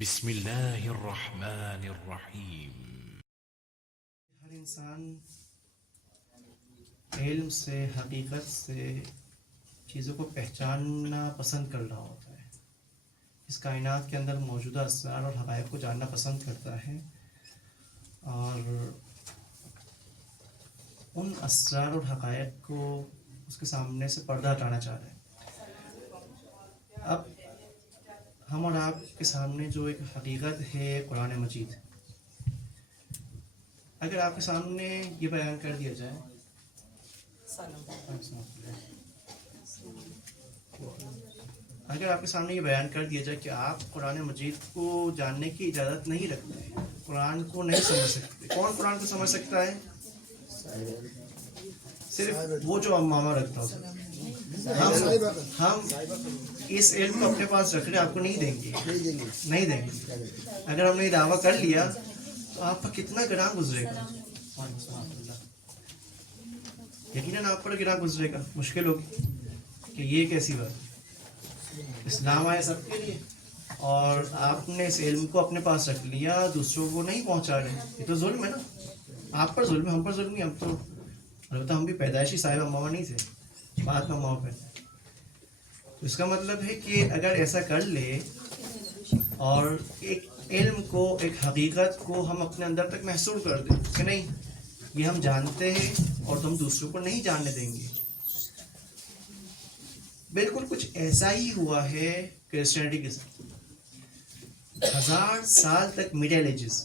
بسم اللہ الرحمن الرحیم. ہر انسان علم سے، حقیقت سے چیزوں کو پہچاننا پسند کر رہا ہوتا ہے. اس کائنات کے اندر موجودہ اسرار اور حقائق کو جاننا پسند کرتا ہے، اور ان اسرار اور حقائق کو اس کے سامنے سے پردہ ہٹانا چاہ رہے ہیں. اب ہم اور آپ کے سامنے جو ایک حقیقت ہے قرآن مجید، اگر آپ کے سامنے یہ بیان کر دیا جائے، اگر آپ کے سامنے یہ بیان کر دیا جائے کہ آپ قرآن مجید کو جاننے کی اجازت نہیں رکھتے، قرآن کو نہیں سمجھ سکتے، کون قرآن کو سمجھ سکتا ہے؟ صرف وہ جو امامہ رکھتا ہو. ہم اس علم کو اپنے پاس رکھ رہے آپ کو نہیں دیں گے، نہیں دیں گے. اگر ہم نے یہ دعویٰ کر لیا تو آپ پر کتنا گناہ گزرے گا. یقیناً آپ پر گناہ گزرے گا، مشکل ہوگی کہ یہ کیسی بات. اسلام آیا سب کے لیے، اور آپ نے اس علم کو اپنے پاس رکھ لیا، دوسروں کو نہیں پہنچا رہے. یہ تو ظلم ہے نا. آپ پر ظلم ہے، ہم پر ظلم نہیں. ہم تو البتہ ہم بھی پیدائشی صاحب امامہ نہیں تھے، بعد میں امامہ پہ. تو اس کا مطلب ہے کہ اگر ایسا کر لے اور ایک علم کو، ایک حقیقت کو ہم اپنے اندر تک محصور کر دیں کہ نہیں یہ ہم جانتے ہیں اور تم دوسروں کو نہیں جاننے دیں گے. بالکل کچھ ایسا ہی ہوا ہے کرسچینٹی کے ساتھ. 1000 سال تک مڈل ایجز،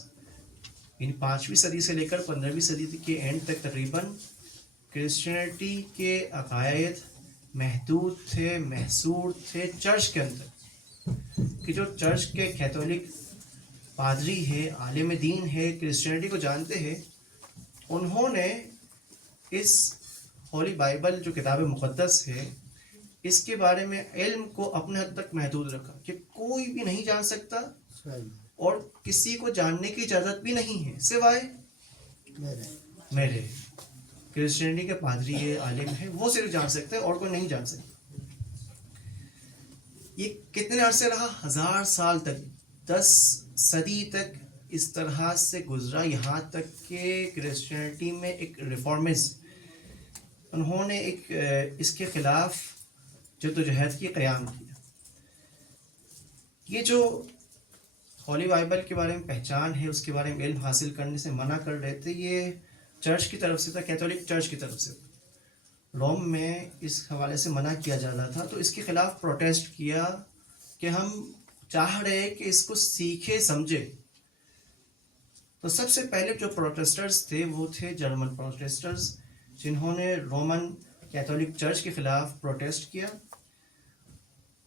یعنی 5ویں صدی سے لے کر 15ویں صدی کے اینڈ تک تقریباً کرسچینٹی کے عقائد محدود تھے، محصور تھے چرچ کے اندر. کہ جو چرچ کے کیتھولک پادری ہے، عالم دین ہے، کرسچینٹی کو جانتے ہیں، انہوں نے اس ہولی بائبل جو کتاب مقدس ہے اس کے بارے میں علم کو اپنے حد تک محدود رکھا کہ کوئی بھی نہیں جان سکتا، اور کسی کو جاننے کی اجازت بھی نہیں ہے سوائے میرے. کرسچینٹی کے پادری ہے، عالم ہے، وہ صرف جان سکتے ہیں اور کوئی نہیں جان سکتا. یہ کتنے عرصے رہا؟ 1000 سال تک، 10 صدی تک اس طرح سے گزرا، یہاں تک کہ کرسچینٹی میں ایک ریفارمز، انہوں نے ایک اس کے خلاف جدوجہد کی قیام کیا. یہ جو ہولی بائبل کے بارے میں پہچان ہے، اس کے بارے میں علم حاصل کرنے سے منع کر رہے تھے، یہ چرچ کی طرف سے تھا، کیتھولک چرچ کی طرف سے. روم میں اس حوالے سے منع کیا جا رہا تھا، تو اس کے خلاف پروٹیسٹ کیا کہ ہم چاہ رہے کہ اس کو سیکھے سمجھے. تو سب سے پہلے جو پروٹیسٹرز تھے وہ تھے جرمن پروٹیسٹرز، جنہوں نے رومن کیتھولک چرچ کے خلاف پروٹیسٹ کیا.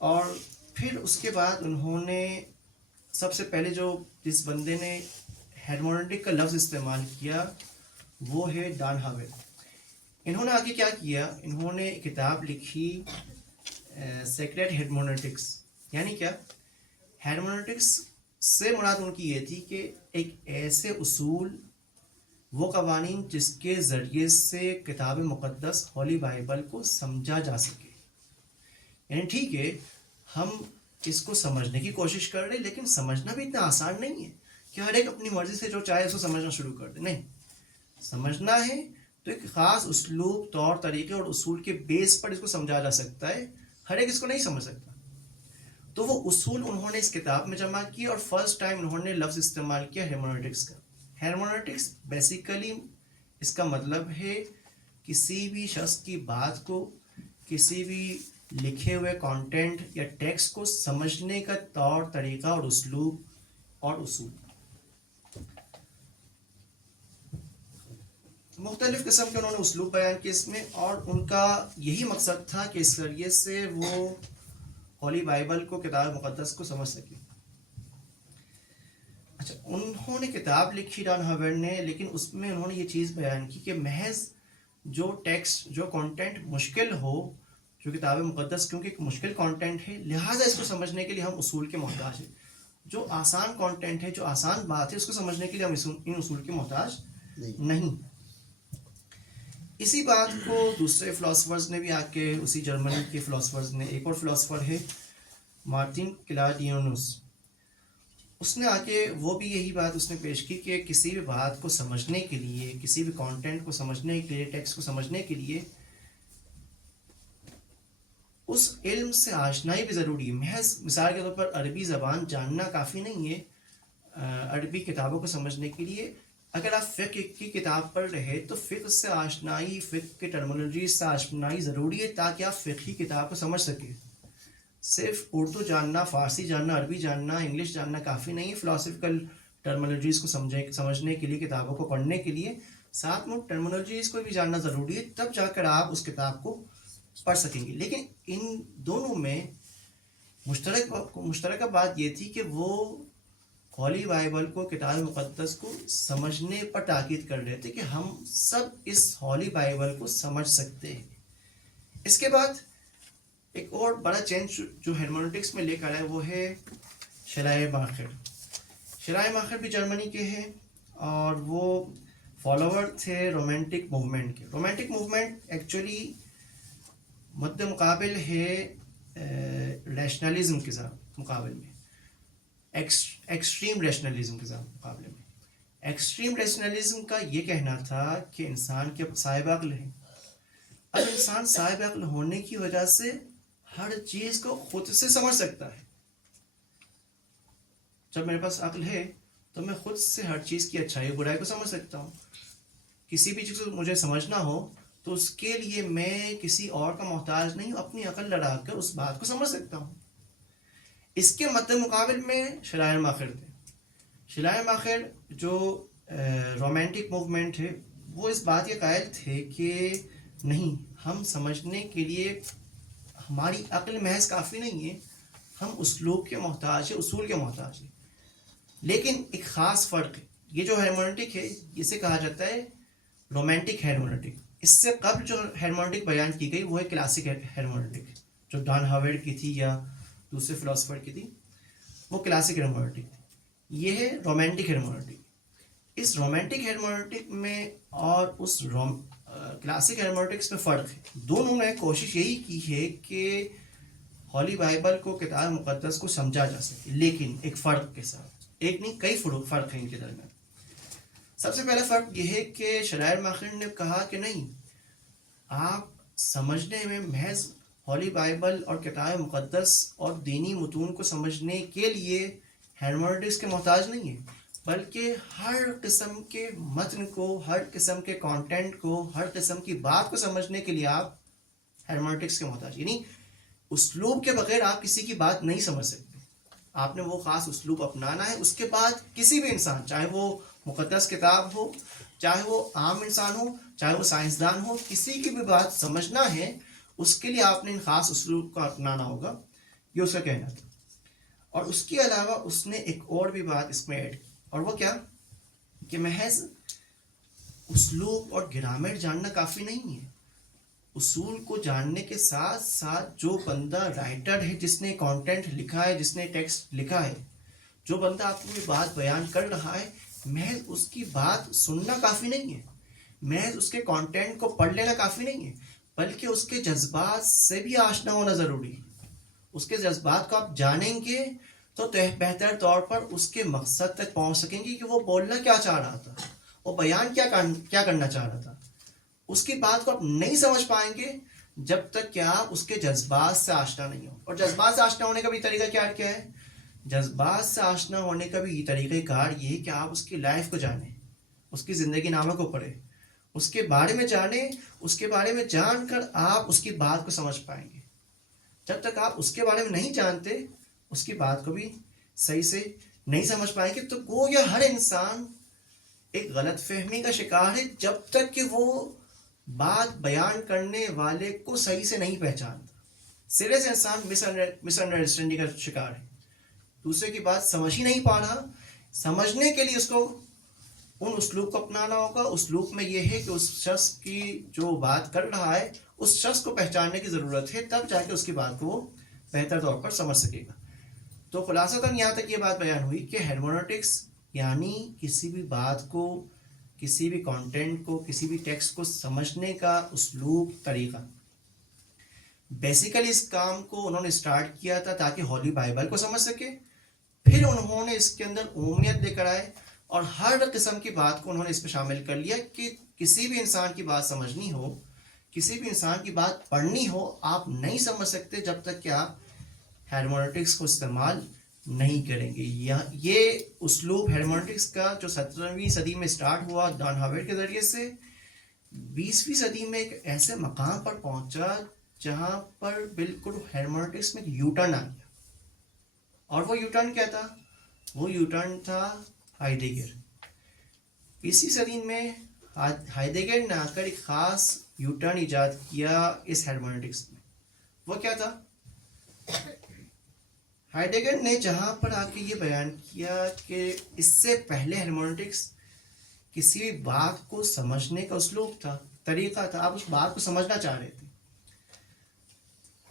اور پھر اس کے بعد انہوں نے سب سے پہلے جس بندے نے ہیرمونیٹک کا لفظ استعمال کیا وہ ہے ڈان ہاویل. انہوں نے آگے کیا کیا؟ انہوں نے کتاب لکھی سیکریٹ ہیرمونیٹکس. یعنی کیا؟ ہیرمونیٹکس سے مراد ان کی یہ تھی کہ ایک ایسے اصول، وہ قوانین جس کے ذریعے سے کتاب مقدس ہولی بائبل کو سمجھا جا سکے. یعنی ٹھیک ہے ہم اس کو سمجھنے کی کوشش کر رہے ہیں، لیکن سمجھنا بھی اتنا آسان نہیں ہے کہ ہر ایک اپنی مرضی سے جو چاہے اس کو سمجھنا شروع کر دے. نہیں، سمجھنا ہے تو ایک خاص اسلوب، طور طریقے اور اصول کے بیس پر اس کو سمجھا جا سکتا ہے. ہر ایک اس کو نہیں سمجھ سکتا. تو وہ اصول انہوں نے اس کتاب میں جمع کیے، اور فرسٹ ٹائم انہوں نے لفظ استعمال کیا ہیرمونیٹکس کا. ہیرمونیٹکس بیسیکلی اس کا مطلب ہے کسی بھی شخص کی بات کو، کسی بھی لکھے ہوئے کانٹینٹ یا ٹیکسٹ کو سمجھنے کا طور طریقہ اور اسلوب اور اصول. مختلف قسم کے انہوں نے اسلوب بیان کیے اس میں، اور ان کا یہی مقصد تھا کہ اس ذریعے سے وہ ہولی بائبل کو، کتاب مقدس کو سمجھ سکے. اچھا، انہوں نے کتاب لکھی ڈان ہاویل نے، لیکن اس میں انہوں نے یہ چیز بیان کی کہ محض جو ٹیکسٹ، جو کانٹینٹ مشکل ہو، جو کتاب مقدس کیونکہ ایک مشکل کانٹینٹ ہے، لہٰذا اس کو سمجھنے کے لیے ہم اصول کے محتاج ہیں. جو آسان کانٹینٹ ہے، جو آسان بات ہے، اس کو سمجھنے کے لیے ہم ان اصول کے محتاج نہیں. اسی بات کو دوسرے فلاسفرز نے بھی آ کے، اسی جرمنی کے فلاسفرز نے، ایک اور فلاسفر ہے مارٹن کلاڈیانوس، اس نے آگے وہ بھی یہی بات اس نے پیش کی کہ کسی بھی بات کو سمجھنے کے لیے، کسی بھی کانٹینٹ کو سمجھنے کے لیے، ٹیکسٹ کو سمجھنے کے لیے اس علم سے آشنائی بھی ضروری ہے. محض مثال کے طور پر عربی زبان جاننا کافی نہیں ہے عربی کتابوں کو سمجھنے کے لیے. اگر آپ فقہ کی کتاب پڑھ رہے تو فقہ سے آشنائی، فقہ کے ٹرمنالوجی سے آشنائی ضروری ہے تاکہ آپ فقہی کتاب کو سمجھ سکیں. صرف اردو جاننا، فارسی جاننا، عربی جاننا، انگلش جاننا کافی نہیں ہے فلاسفیکل ٹرمنالوجیز کو سمجھنے کے لیے، کتابوں کو پڑھنے کے لیے. ساتھ میں ٹرمنالوجیز کو بھی جاننا ضروری ہے، تب جا کر آپ اس کتاب کو پڑھ سکیں گے. لیکن ان دونوں میں مشترکہ بات یہ تھی کہ وہ ہولی بائبل کو، کتاب مقدس کو سمجھنے پر تاکید کر رہے تھے کہ ہم سب اس ہولی بائبل کو سمجھ سکتے ہیں. اس کے بعد ایک اور بڑا چینج جو ہرمنوٹکس میں لے کر آئے وہ ہے شرائع ماخر. شرائع ماخر بھی جرمنی کے ہیں اور وہ فالوور تھے رومانٹک موومنٹ کے. رومانٹک موومنٹ ایکچولی مد مقابل ہے ریشنلزم کے مقابل میں، ایکسٹریم ریشنلزم کے مقابلے میں. ایکسٹریم ریشنلزم کا یہ کہنا تھا کہ انسان کے صاحب عقل ہے. اب انسان صاحب عقل ہونے کی وجہ سے ہر چیز کو خود سے سمجھ سکتا ہے. جب میرے پاس عقل ہے تو میں خود سے ہر چیز کی اچھائی برائی کو سمجھ سکتا ہوں. کسی بھی چیز کو مجھے سمجھنا ہو تو اس کے لیے میں کسی اور کا محتاج نہیں ہوں، اپنی عقل لڑا کر اس بات کو سمجھ سکتا ہوں. اس کے مد مقابل میں شرائع ماخر تھے. شرائع ماخر جو رومانٹک موومنٹ ہے وہ اس بات کے قائل تھے کہ نہیں، ہم سمجھنے کے لیے ہماری عقل محض کافی نہیں ہے، ہم اسلوب کے محتاج ہیں، اصول کے محتاج ہیں. لیکن ایک خاص فرق ہے. یہ جو ہرمنوٹک ہے اسے کہا جاتا ہے رومانٹک ہرمنوٹک. اس سے قبل جو ہرمنوٹک بیان کی گئی وہ ہے کلاسک ہرمنوٹک جو ڈان ہاورڈ کی تھی یا دوسرے فلاسفر کی تھی، وہ کلاسک ہرمنوٹک تھی. یہ ہے رومانٹک ہرمنوٹک. اس رومانٹک ہرمنوٹک میں اور اس کلاسک ہرمنوٹکس میں فرق ہے. دونوں نے کوشش یہی کی ہے کہ ہولی بائبل کو، کتاب مقدس کو سمجھا جا سکے، لیکن ایک فرق کے ساتھ. ایک نہیں، کئی فرق ہیں ان کے درمیان. سب سے پہلا فرق یہ ہے کہ شرائع ماخر نے کہا کہ نہیں، آپ سمجھنے میں محض ہولی بائبل اور کتاب مقدس اور دینی متون کو سمجھنے کے لیے ہرمنوٹکس کے محتاج نہیں ہیں، بلکہ ہر قسم کے متن کو، ہر قسم کے کانٹینٹ کو، ہر قسم کی بات کو سمجھنے کے لیے آپ ہرمنوٹکس کے محتاج. یعنی اسلوب کے بغیر آپ کسی کی بات نہیں سمجھ سکتے. آپ نے وہ خاص اسلوب اپنانا ہے. اس کے بعد کسی بھی انسان، چاہے وہ مقدس کتاب ہو، چاہے وہ عام انسان ہو، چاہے وہ سائنسدان ہو، کسی کی بھی بات سمجھنا ہے اس کے لیے آپ نے ان خاص اسلوب کو اپنانا ہوگا. یہ اس کا کہنا تھا. اور اس کے علاوہ اس نے ایک اور بھی بات اس میں ایڈ کی، اور وہ کیا کہ محض اسلوب اور گرامر جاننا کافی نہیں ہے. اصول کو جاننے کے ساتھ ساتھ جو بندہ رائٹر ہے، جس نے کانٹینٹ لکھا ہے، جس نے ٹیکسٹ لکھا ہے، جو بندہ آپ کو یہ بات بیان کر رہا ہے، محض اس کی بات سننا کافی نہیں ہے، محض اس کے کانٹینٹ کو پڑھ لینا کافی نہیں ہے، بلکہ اس کے جذبات سے بھی آشنا ہونا ضروری ہے. اس کے جذبات کو آپ جانیں گے تو بہتر طور پر اس کے مقصد تک پہنچ سکیں گے کہ وہ بولنا کیا چاہ رہا تھا، وہ بیان کیا کرنا چاہ رہا تھا. اس کی بات کو آپ نہیں سمجھ پائیں گے جب تک کہ آپ اس کے جذبات سے آشنا نہیں ہو. اور جذبات سے آشنا ہونے کا بھی طریقہ کیا ہے؟ جذبات سے آشنا ہونے کا بھی طریقہ کار یہ ہے کہ آپ اس کی لائف کو جانیں، اس کی زندگی نامہ کو پڑھیں، اس کے بارے میں جانیں. اس کے بارے میں جان کر آپ اس کی بات کو سمجھ پائیں گے. جب تک آپ اس کے بارے میں نہیں جانتے، اس کی بات کو بھی صحیح سے نہیں سمجھ پائیں گے. تو گویا ہر انسان ایک غلط فہمی کا شکار ہے جب تک کہ وہ بات بیان کرنے والے کو صحیح سے نہیں پہچانتا. سیریس انسان مس انڈرسٹینڈنگ کا شکار ہے، دوسرے کی بات سمجھ ہی نہیں پا رہا. سمجھنے کے لیے اس کو ان اسلوب کو اپنانا ہوگا. اسلوب میں یہ ہے کہ اس شخص کی جو بات کر رہا ہے اس شخص کو پہچاننے کی ضرورت ہے، تب جا کے اس کی بات کو وہ بہتر طور پر سمجھ سکے گا. تو خلاصتاً یہاں تک یہ بات بیان ہوئی کہ ہرمنوٹکس یعنی کسی بھی بات کو، کسی بھی کانٹینٹ کو، کسی بھی ٹیکسٹ کو سمجھنے کا اسلوب، طریقہ. بیسیکلی اس کام کو انہوں نے اسٹارٹ کیا تھا تاکہ ہولی بائبل کو سمجھ سکے پھر انہوں نے اس کے اندر عمومیت لے کر آئے اور ہر قسم کی بات کو انہوں نے اس پہ شامل کر لیا کہ کسی بھی انسان کی بات سمجھنی ہو، کسی بھی انسان کی بات پڑھنی ہو، آپ نہیں سمجھ سکتے جب تک کہ آپ ہیرمونیٹکس کو استعمال نہیں کریں گے. یہ اسلوب ہیرمونیٹکس کا جو 17ویں صدی میں اسٹارٹ ہوا ڈان ہاورڈ کے ذریعے سے، 20ویں صدی میں ایک ایسے مقام پر پہنچا جہاں پر بالکل ہیرمونیٹکس میں یو ٹرن آ گیا. اور وہ یو ٹرن کیا تھا؟ وہ یو ٹرن تھا ہائیڈگر. 20ویں صدی میں ہائیڈگر نے آ کر ایک خاص یو ٹرن ایجاد کیا اس ہیرمونیٹکس میں. وہ کیا تھا؟ ہائیڈگر نے جہاں پر آ کے یہ بیان کیا کہ اس سے پہلے ہیرمونیٹکس کسی بھی بات کو سمجھنے کا اسلوب تھا، طریقہ تھا، آپ اس بات کو سمجھنا چاہ رہے تھے.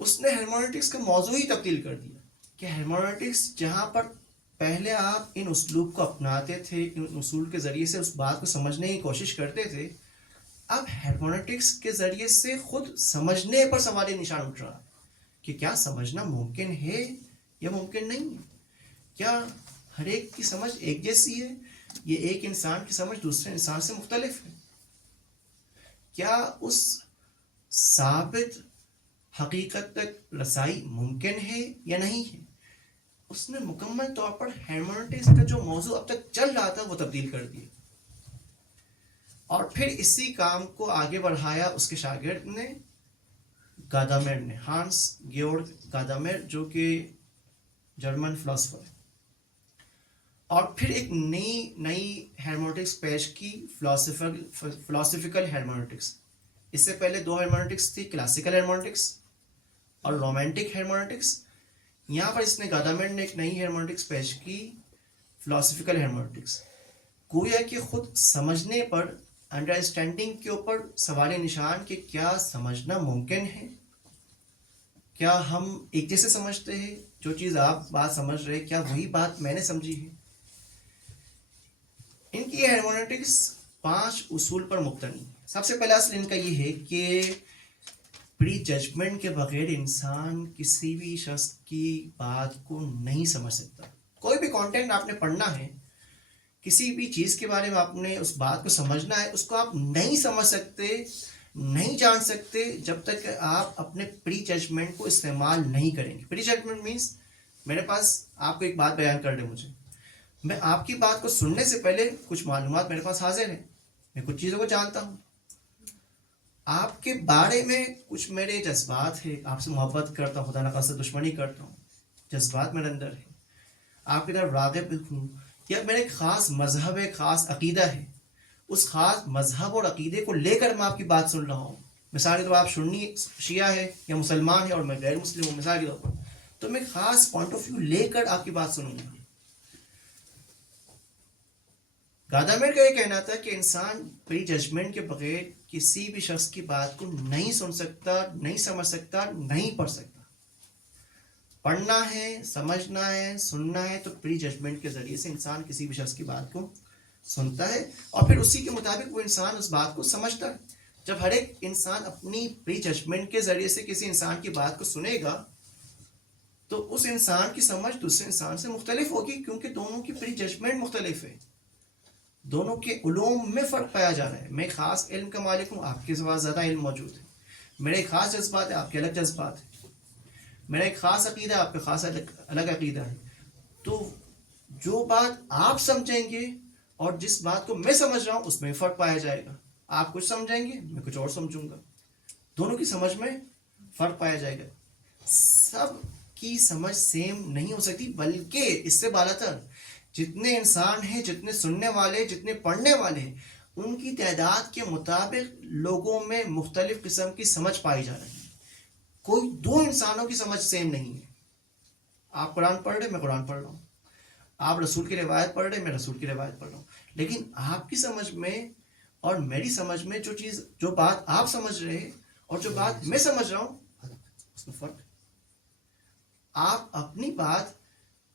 اس نے ہیرمونیٹکس کا موضوع ہی تبدیل کر دیا کہ ہیرمونیٹکس جہاں پر پہلے آپ ان اسلوب کو اپناتے تھے، ان اصول کے ذریعے سے اس بات کو سمجھنے کی کوشش کرتے تھے، اب ہیرمونیٹکس کے ذریعے سے خود سمجھنے پر سوالی نشان اٹھ رہا کہ کیا سمجھنا ممکن ہے یا ممکن نہیں ہے. کیا ہر ایک کی سمجھ ایک جیسی ہے؟ یہ ایک انسان کی سمجھ دوسرے انسان سے مختلف ہے. کیا اس ثابت حقیقت تک رسائی ممکن ہے یا نہیں ہے؟ اس نے مکمل طور پر ہیرمونیٹکس کا جو موضوع اب تک چل رہا تھا وہ تبدیل کر دیا. اور پھر اسی کام کو آگے بڑھایا اس کے شاگرد نے، گادامر نے، ہانس گیورگ گادامر، جو کہ جرمن فلاسفر ہے. اور پھر ایک نئی ہیرمونیٹکس پیش کی، فلاسفیکل ہیرمونیٹکس. اس سے پہلے دو ہیرمونیٹکس تھی، کلاسیکل ہیرمونیٹکس اور رومانٹک ہیرمونیٹکس. یہاں پر اس نے گادامر نے ایک نئی ہیرمونیٹکس پیش کی، فلاسفیکل ہیرمونیٹکس. گویا کہ خود سمجھنے پر، انڈرسٹینڈنگ کے اوپر سوال نشان کہ کیا سمجھنا ممکن ہے؟ کیا ہم ایک جیسے سمجھتے ہیں؟ جو چیز آپ بات سمجھ رہے کیا وہی بات میں نے سمجھی ہے؟ ان کی ہیرمونیٹکس 5 اصول پر مبتنی ہے. سب سے پہلا اصل ان کا یہ ہے کہ پری ججمنٹ کے بغیر انسان کسی بھی شخص کی بات کو نہیں سمجھ سکتا. کوئی بھی کانٹینٹ آپ نے پڑھنا ہے، کسی بھی چیز کے بارے میں آپ نے اس بات کو سمجھنا ہے، اس کو آپ نہیں سمجھ سکتے، نہیں جان سکتے جب تک کہ آپ اپنے پری ججمنٹ کو استعمال نہیں کریں گے. پری ججمنٹ مینس میرے پاس آپ کو ایک بات بیان کر دیں، مجھے، میں آپ کی بات کو سننے سے پہلے کچھ معلومات میرے پاس حاضر ہیں، میں کچھ چیزوں کو جانتا ہوں. آپ کے بارے میں کچھ میرے جذبات ہیں، آپ سے محبت کرتا ہوں، خدا نخواستہ دشمنی کرتا ہوں، جذبات میرے اندر ہیں، آپ کی طرف راغب ہوں، یا میرا ایک خاص مذہب ہے، خاص عقیدہ ہے، اس خاص مذہب اور عقیدے کو لے کر میں آپ کی بات سن رہا ہوں. مثال کے طور پر آپ سنی شیعہ ہے یا مسلمان ہے اور میں غیر مسلم ہوں، مثال کے طور پر، تو میں خاص پوائنٹ آف ویو لے کر آپ کی بات سنوں گا. گادامر کا یہ کہنا تھا کہ انسان پری ججمنٹ کے بغیر کسی بھی شخص کی بات کو نہیں سن سکتا، نہیں سمجھ سکتا، نہیں پڑھ سکتا. پڑھنا ہے، سمجھنا ہے، سننا ہے تو پری ججمنٹ کے ذریعے سے انسان کسی بھی شخص کی بات کو سنتا ہے اور پھر اسی کے مطابق وہ انسان اس بات کو سمجھتا ہے. جب ہر ایک انسان اپنی پری ججمنٹ کے ذریعے سے کسی انسان کی بات کو سنے گا تو اس انسان کی سمجھ دوسرے انسان سے مختلف ہوگی، کیونکہ دونوں کی پری ججمنٹ مختلف ہے، دونوں کے علوم میں فرق پایا جا رہا ہے. میں خاص علم کا مالک ہوں، آپ کے پاس زیادہ علم موجود ہے، میرے ایک خاص جذبات ہے، آپ کے الگ جذبات ہیں، میرا ایک خاص عقیدہ ہے، آپ کا خاص الگ عقیدہ ہے. تو جو بات آپ سمجھیں گے اور جس بات کو میں سمجھ رہا ہوں اس میں فرق پایا جائے گا. آپ کچھ سمجھیں گے، میں کچھ اور سمجھوں گا، دونوں کی سمجھ میں فرق پایا جائے گا. سب کی سمجھ سیم نہیں ہو سکتی، بلکہ اس سے بالا تر جتنے انسان ہیں، جتنے سننے والے، جتنے پڑھنے والے ہیں، ان کی تعداد کے مطابق لوگوں میں مختلف قسم کی سمجھ پائی جا رہی ہے. کوئی دو انسانوں کی سمجھ سیم نہیں ہے. آپ قرآن پڑھ رہے، میں قرآن پڑھ رہا ہوں، آپ رسول کی روایت پڑھ رہے، میں رسول کی روایت پڑھ رہا ہوں، لیکن آپ کی سمجھ میں اور میری سمجھ میں جو بات آپ سمجھ رہے ہیں اور جو بات میں سمجھ رہا ہوں اس میں فرق. آپ اپنی بات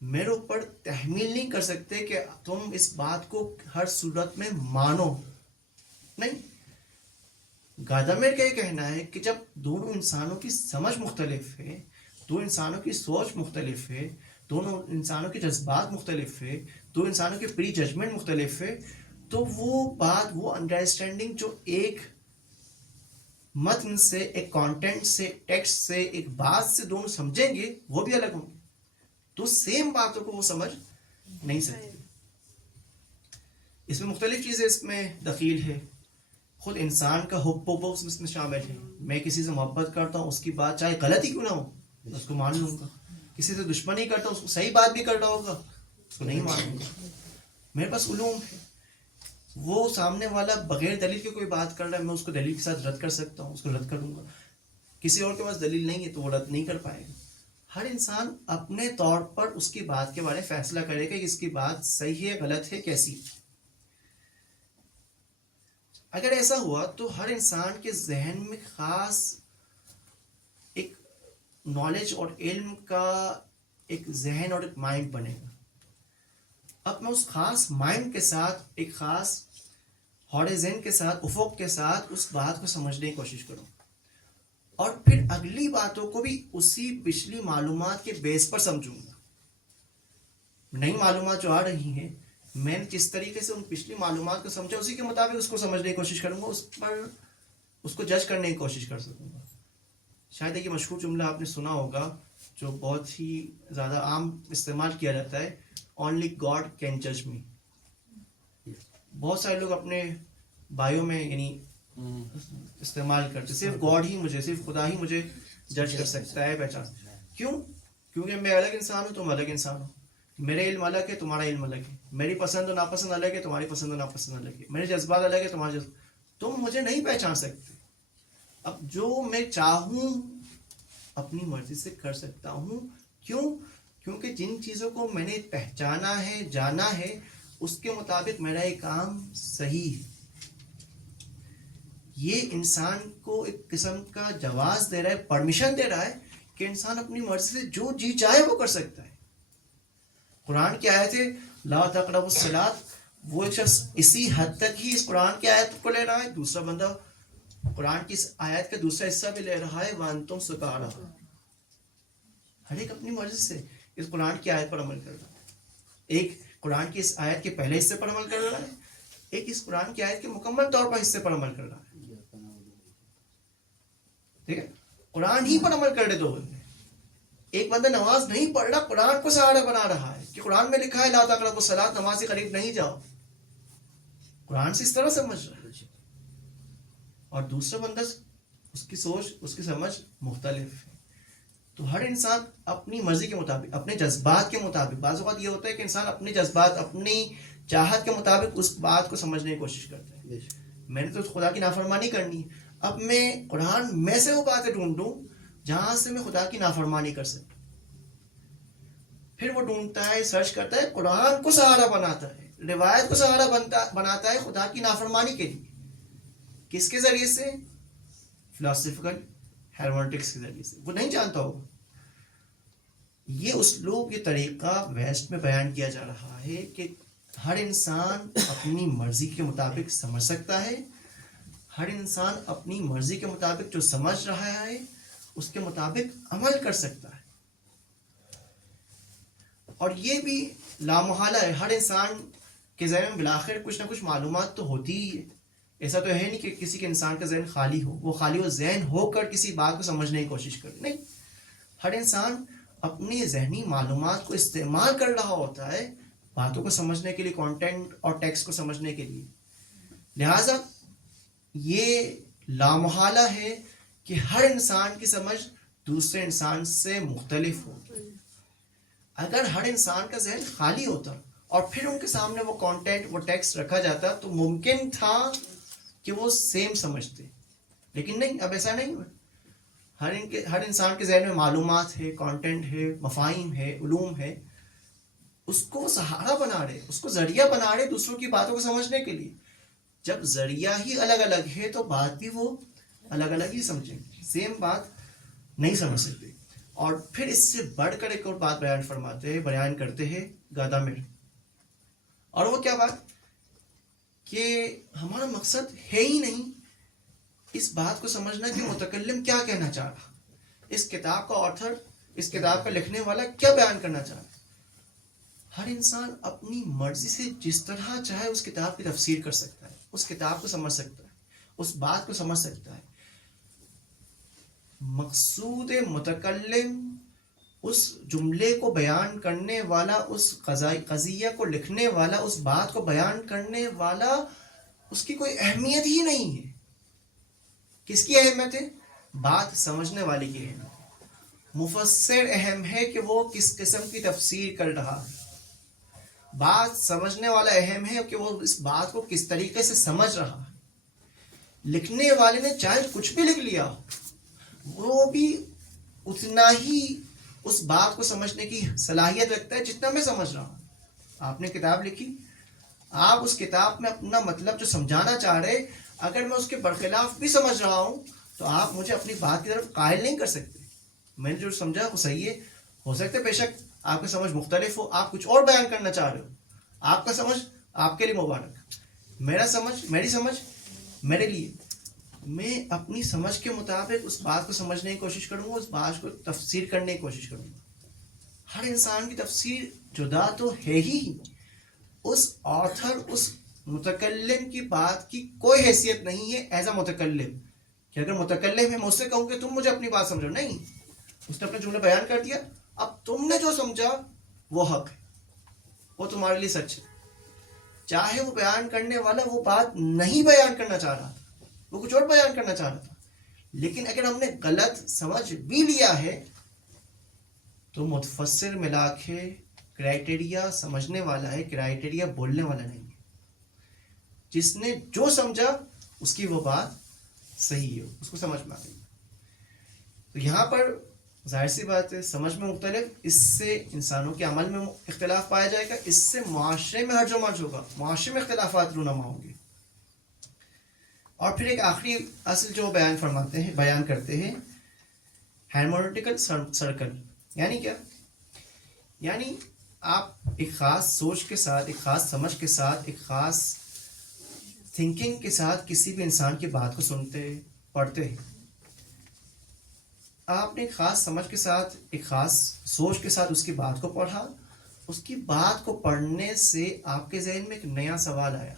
میرے اوپر تحمیل نہیں کر سکتے کہ تم اس بات کو ہر صورت میں مانو، نہیں. گادامر کا یہ کہنا ہے کہ جب دونوں انسانوں کی سمجھ مختلف ہے، دو انسانوں کی سوچ مختلف ہے، دونوں انسانوں کے جذبات مختلف ہے, دو انسانوں کے پری ججمنٹ مختلف ہے, تو وہ بات, وہ انڈرسٹینڈنگ جو ایک متن سے, ایک کانٹینٹ سے, ٹیکسٹ سے, ایک بات سے دونوں سمجھیں گے, وہ بھی الگ ہوں گے. تو سیم باتوں کو وہ سمجھ نہیں سکتے. اس میں مختلف چیزیں اس میں دخیل ہے. خود انسان کا حب اس میں شامل ہے. میں کسی سے محبت کرتا ہوں, اس کی بات چاہے غلط ہی کیوں نہ ہو, اس کو مان لوں گا. کسی سے دشمنی کرتا ہوں, اس کو صحیح بات بھی کر رہا ہوگا, اس کو نہیں مانوں گا. میرے پاس علوم ہے. وہ سامنے والا بغیر دلیل کے کوئی بات کر رہا ہے, میں اس کو دلیل کے ساتھ رد کر سکتا ہوں, اس کو رد کروں گا. کسی اور کے پاس دلیل نہیں ہے تو وہ رد نہیں کر پائے گا. ہر انسان اپنے طور پر اس کی بات کے بارے میں فیصلہ کرے گا کہ اس کی بات صحیح ہے, غلط ہے, کیسی ہے. اگر ایسا ہوا تو ہر انسان کے ذہن میں خاص ایک نالج اور علم کا ایک ذہن اور ایک مائنڈ بنے گا. اب میں اس خاص مائنڈ کے ساتھ, ایک خاص ہاریزن کے ساتھ, افق کے ساتھ اس بات کو سمجھنے کی کوشش کروں, اور پھر اگلی باتوں کو بھی اسی پچھلی معلومات کے بیس پر سمجھوں گا. نئی معلومات جو آ رہی ہیں, میں نے جس طریقے سے ان پچھلی معلومات کو سمجھا, اسی کے مطابق اس کو سمجھنے کی کوشش کروں گا, اس پر اس کو جج کرنے کی کوشش کر سکوں گا. شاید ایک مشہور جملہ آپ نے سنا ہوگا جو بہت ہی زیادہ عام استعمال کیا جاتا ہے, اونلی گاڈ کین جج می. بہت سارے لوگ اپنے بائیوں میں یعنی استعمال کرتے, صرف گاڈ ہی مجھے, صرف خدا ہی مجھے جج کر سکتا ہے, پہچان. کیوں؟ کیونکہ میں الگ انسان ہوں, تم الگ انسان ہو. میرے علم الگ ہے, تمہارا علم الگ ہے. میری پسند و ناپسند الگ ہے, تمہاری پسند و ناپسند الگ ہے. میرے جذبات الگ ہے, تمہارے جذبات. تم مجھے نہیں پہچان سکتے. اب جو میں چاہوں اپنی مرضی سے کر سکتا ہوں. کیوں؟ کیونکہ جن چیزوں کو میں نے پہچانا ہے, جانا ہے, اس کے مطابق میرا یہ کام صحیح ہے. یہ انسان کو ایک قسم کا جواز دے رہا ہے, پرمیشن دے رہا ہے کہ انسان اپنی مرضی سے جو جی چاہے وہ کر سکتا ہے. قرآن کی آیت ہے لا تقربوا الصلاۃ, وہ ایک شخص اسی حد تک ہی اس قرآن کی آیت کو لے رہا ہے, دوسرا بندہ قرآن کی اس آیت کا دوسرا حصہ بھی لے رہا ہے, وانتم سکارا. ہر ایک اپنی مرضی سے اس قرآن کی آیت پر عمل کر رہا ہے. ایک قرآن کی اس آیت کے پہلے حصے پر عمل کر رہا ہے, ایک اس قرآن کی آیت کے مکمل طور پر حصے پر عمل کر رہا ہے. ٹھیک ہے, قرآن ہی پر عمل کر رہے دو بندے. ایک بندہ نماز نہیں پڑھ رہا, قرآن کو سہارا بنا رہا ہے کہ قرآن میں لکھا ہے لا تقربوا الصلاۃ, نماز کے قریب نہیں جاؤ. قرآن سے اس طرح سمجھ رہا ہے. اور دوسرا بندہ اس کی سوچ, اس کی سمجھ مختلف ہے. تو ہر انسان اپنی مرضی کے مطابق, اپنے جذبات کے مطابق, بعض اوقات یہ ہوتا ہے کہ انسان اپنے جذبات, اپنی چاہت کے مطابق اس بات کو سمجھنے کی کوشش کرتا ہے. میں نے تو خدا کی نافرمانی کرنی ہے, اب میں قرآن میں سے وہ باتیں ڈھونڈوں جہاں سے میں خدا کی نافرمانی کر سکوں. پھر وہ ڈھونڈتا ہے, سرچ کرتا ہے, قرآن کو سہارا بناتا ہے, روایت کو سہارا بناتا ہے خدا کی نافرمانی کے لیے. کس کے ذریعے سے؟ فلاسفیکل ہیرمونٹکس کے ذریعے سے. وہ نہیں جانتا ہوگا. یہ اسلوب, یہ طریقہ ویسٹ میں بیان کیا جا رہا ہے کہ ہر انسان اپنی مرضی کے مطابق سمجھ سکتا ہے, ہر انسان اپنی مرضی کے مطابق جو سمجھ رہا ہے اس کے مطابق عمل کر سکتا ہے. اور یہ بھی لامحالہ ہے, ہر انسان کے ذہن میں بالآخر کچھ نہ کچھ معلومات تو ہوتی ہی ہے. ایسا تو ہے نہیں کہ کسی کے انسان کا ذہن خالی ہو, وہ خالی و ذہن ہو کر کسی بات کو سمجھنے کی کوشش کرے. نہیں, ہر انسان اپنی ذہنی معلومات کو استعمال کر رہا ہوتا ہے باتوں کو سمجھنے کے لیے, کانٹینٹ اور ٹیکسٹ کو سمجھنے کے لیے. لہٰذا یہ لامحالہ ہے کہ ہر انسان کی سمجھ دوسرے انسان سے مختلف ہوگی. اگر ہر انسان کا ذہن خالی ہوتا اور پھر ان کے سامنے وہ کانٹینٹ, وہ ٹیکسٹ رکھا جاتا تو ممکن تھا کہ وہ سیم سمجھتے, لیکن نہیں, اب ایسا نہیں ہوا. ہر انسان کے ذہن میں معلومات ہے, کانٹینٹ ہے, مفاہیم ہے, علوم ہے, اس کو سہارا بنا رہے, اس کو ذریعہ بنا رہے دوسروں کی باتوں کو سمجھنے کے لیے. جب ذریعہ ہی الگ الگ ہے تو بات بھی وہ الگ الگ ہی سمجھیں گے, سیم بات نہیں سمجھ سکتے. اور پھر اس سے بڑھ کر ایک اور بات بیان کرتے ہیں گادامر. اور وہ کیا بات کہ ہمارا مقصد ہے ہی نہیں اس بات کو سمجھنا کہ متکلم کیا کہنا چاہ رہا, اس کتاب کا آتھر, اس کتاب کا لکھنے والا کیا بیان کرنا چاہ رہا. ہر انسان اپنی مرضی سے جس طرح چاہے اس کتاب کی تفسیر کر سکتا ہے, اس کتاب کو سمجھ سکتا ہے, اس بات کو سمجھ سکتا ہے. مقصود متکلم اس جملے کو بیان کرنے والا, اس قضیہ کو لکھنے والا, اس بات کو بیان کرنے والا, اس کی کوئی اہمیت ہی نہیں ہے. کس کی اہمیت ہے؟ بات سمجھنے والے کی اہمیت. مفسر اہم ہے کہ وہ کس قسم کی تفسیر کر رہا ہے. بات سمجھنے والا اہم ہے کہ وہ اس بات کو کس طریقے سے سمجھ رہا ہے. لکھنے والے نے چاہے کچھ بھی لکھ لیا, وہ بھی اتنا ہی اس بات کو سمجھنے کی صلاحیت رکھتا ہے جتنا میں سمجھ رہا ہوں. آپ نے کتاب لکھی, آپ اس کتاب میں اپنا مطلب جو سمجھانا چاہ رہے, اگر میں اس کے برخلاف بھی سمجھ رہا ہوں تو آپ مجھے اپنی بات کی طرف قائل نہیں کر سکتے. میں نے جو سمجھا وہ صحیح ہے. ہو سکتا ہے بے شک آپ کی سمجھ مختلف ہو, آپ کچھ اور بیان کرنا چاہ رہے ہو. آپ کا سمجھ آپ کے لیے مبارک, میری سمجھ میرے لیے. میں اپنی سمجھ کے مطابق اس بات کو سمجھنے کی کوشش کروں گا, اس بات کو تفسیر کرنے کی کوشش کروں گا. ہر انسان کی تفسیر جدا تو ہے ہی. اس آتھر, اس متکلم کی بات کی کوئی حیثیت نہیں ہے ایز اے متکلم, کہ اگر متکلم ہے میں اس سے کہوں کہ تم مجھے اپنی بات سمجھو. نہیں, اس نے اپنا جملہ بیان کر دیا, اب تم نے جو سمجھا وہ حق ہے, وہ تمہارے لیے سچ ہے. چاہے وہ بیان کرنے والا وہ بات نہیں بیان کرنا چاہ رہا تھا, وہ کچھ اور بیان کرنا چاہ رہا تھا, لیکن اگر ہم نے غلط سمجھ بھی لیا ہے تو متفسر ملا کے کرائٹیریا سمجھنے والا ہے, کرائٹیریا بولنے والا نہیں ہے. جس نے جو سمجھا اس کی وہ بات صحیح ہے, اس کو سمجھ میں آ گئی. تو یہاں پر ظاہر سی بات ہے, سمجھ میں مختلف, اس سے انسانوں کے عمل میں اختلاف پایا جائے گا, اس سے معاشرے میں ہرج و مرج ہوگا, معاشرے میں اختلافات رونما ہوں گے. اور پھر ایک آخری اصل جو بیان کرتے ہیں, ہیرمونیٹیکل سرکل. یعنی کیا؟ یعنی آپ ایک خاص سوچ کے ساتھ, ایک خاص سمجھ کے ساتھ, ایک خاص تھنکنگ کے ساتھ کسی بھی انسان کی بات کو سنتے پڑھتے ہیں. آپ نے ایک خاص سمجھ کے ساتھ, ایک خاص سوچ کے ساتھ اس کی بات کو پڑھا. اس کی بات کو پڑھنے سے آپ کے ذہن میں ایک نیا سوال آیا,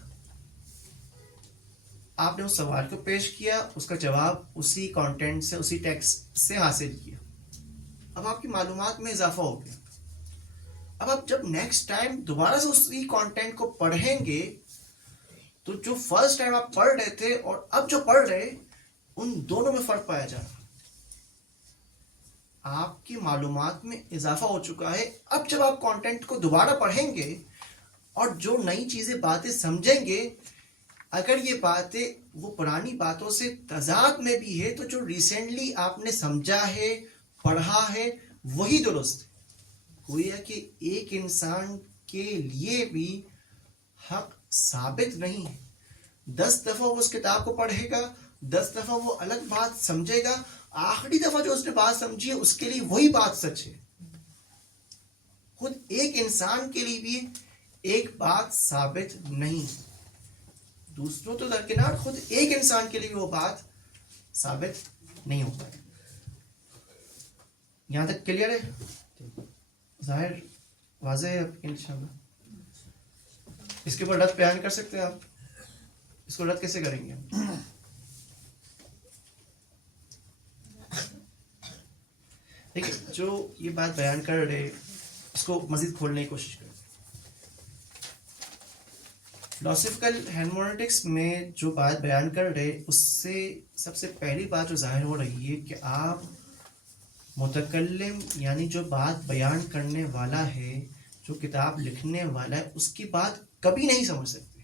آپ نے اس سوال کو پیش کیا, اس کا جواب اسی کانٹینٹ سے, اسی ٹیکسٹ سے حاصل کیا. اب آپ کی معلومات میں اضافہ ہو گیا. اب آپ جب نیکسٹ ٹائم دوبارہ سے اسی کانٹینٹ کو پڑھیں گے تو جو فرسٹ ٹائم آپ پڑھ رہے تھے اور اب جو پڑھ رہے, ان دونوں میں فرق پایا جا رہا. آپ کی معلومات میں اضافہ ہو چکا ہے. اب جب آپ کانٹینٹ کو دوبارہ پڑھیں گے اور جو نئی چیزیں باتیں سمجھیں گے, اگر یہ باتیں وہ پرانی باتوں سے تضاد میں بھی ہے تو جو ریسنٹلی آپ نے سمجھا ہے, پڑھا ہے, وہی درست ہے. گویا کہ ایک انسان کے لیے بھی حق ثابت نہیں ہے. 10 دفعہ وہ اس کتاب کو پڑھے گا, 10 دفعہ وہ الگ بات سمجھے گا, آخری دفعہ جو اس نے بات سمجھی ہے اس کے لیے وہی بات سچ ہے. خود ایک انسان کے لیے بھی ایک بات ثابت نہیں, دوسروں تو درکنار, خود ایک انسان کے لیے بھی وہ بات ثابت نہیں ہوتا ہے. یہاں تک کلیئر ہے؟ ظاہر واضح ہے انشاءاللہ. اس کے اوپر رد بیان کر سکتے ہیں آپ؟ اس کو رد کیسے کریں گے؟ دیکھیں, جو یہ بات بیان کر رہے اس کو مزید کھولنے کی کوشش کریں. فلاسفیکل ہیرمونیٹکس میں جو بات بیان کر رہے, اس سے سب سے پہلی بات جو ظاہر ہو رہی ہے کہ آپ متکلم یعنی جو بات بیان کرنے والا ہے, جو کتاب لکھنے والا ہے, اس کی بات کبھی نہیں سمجھ سکتے,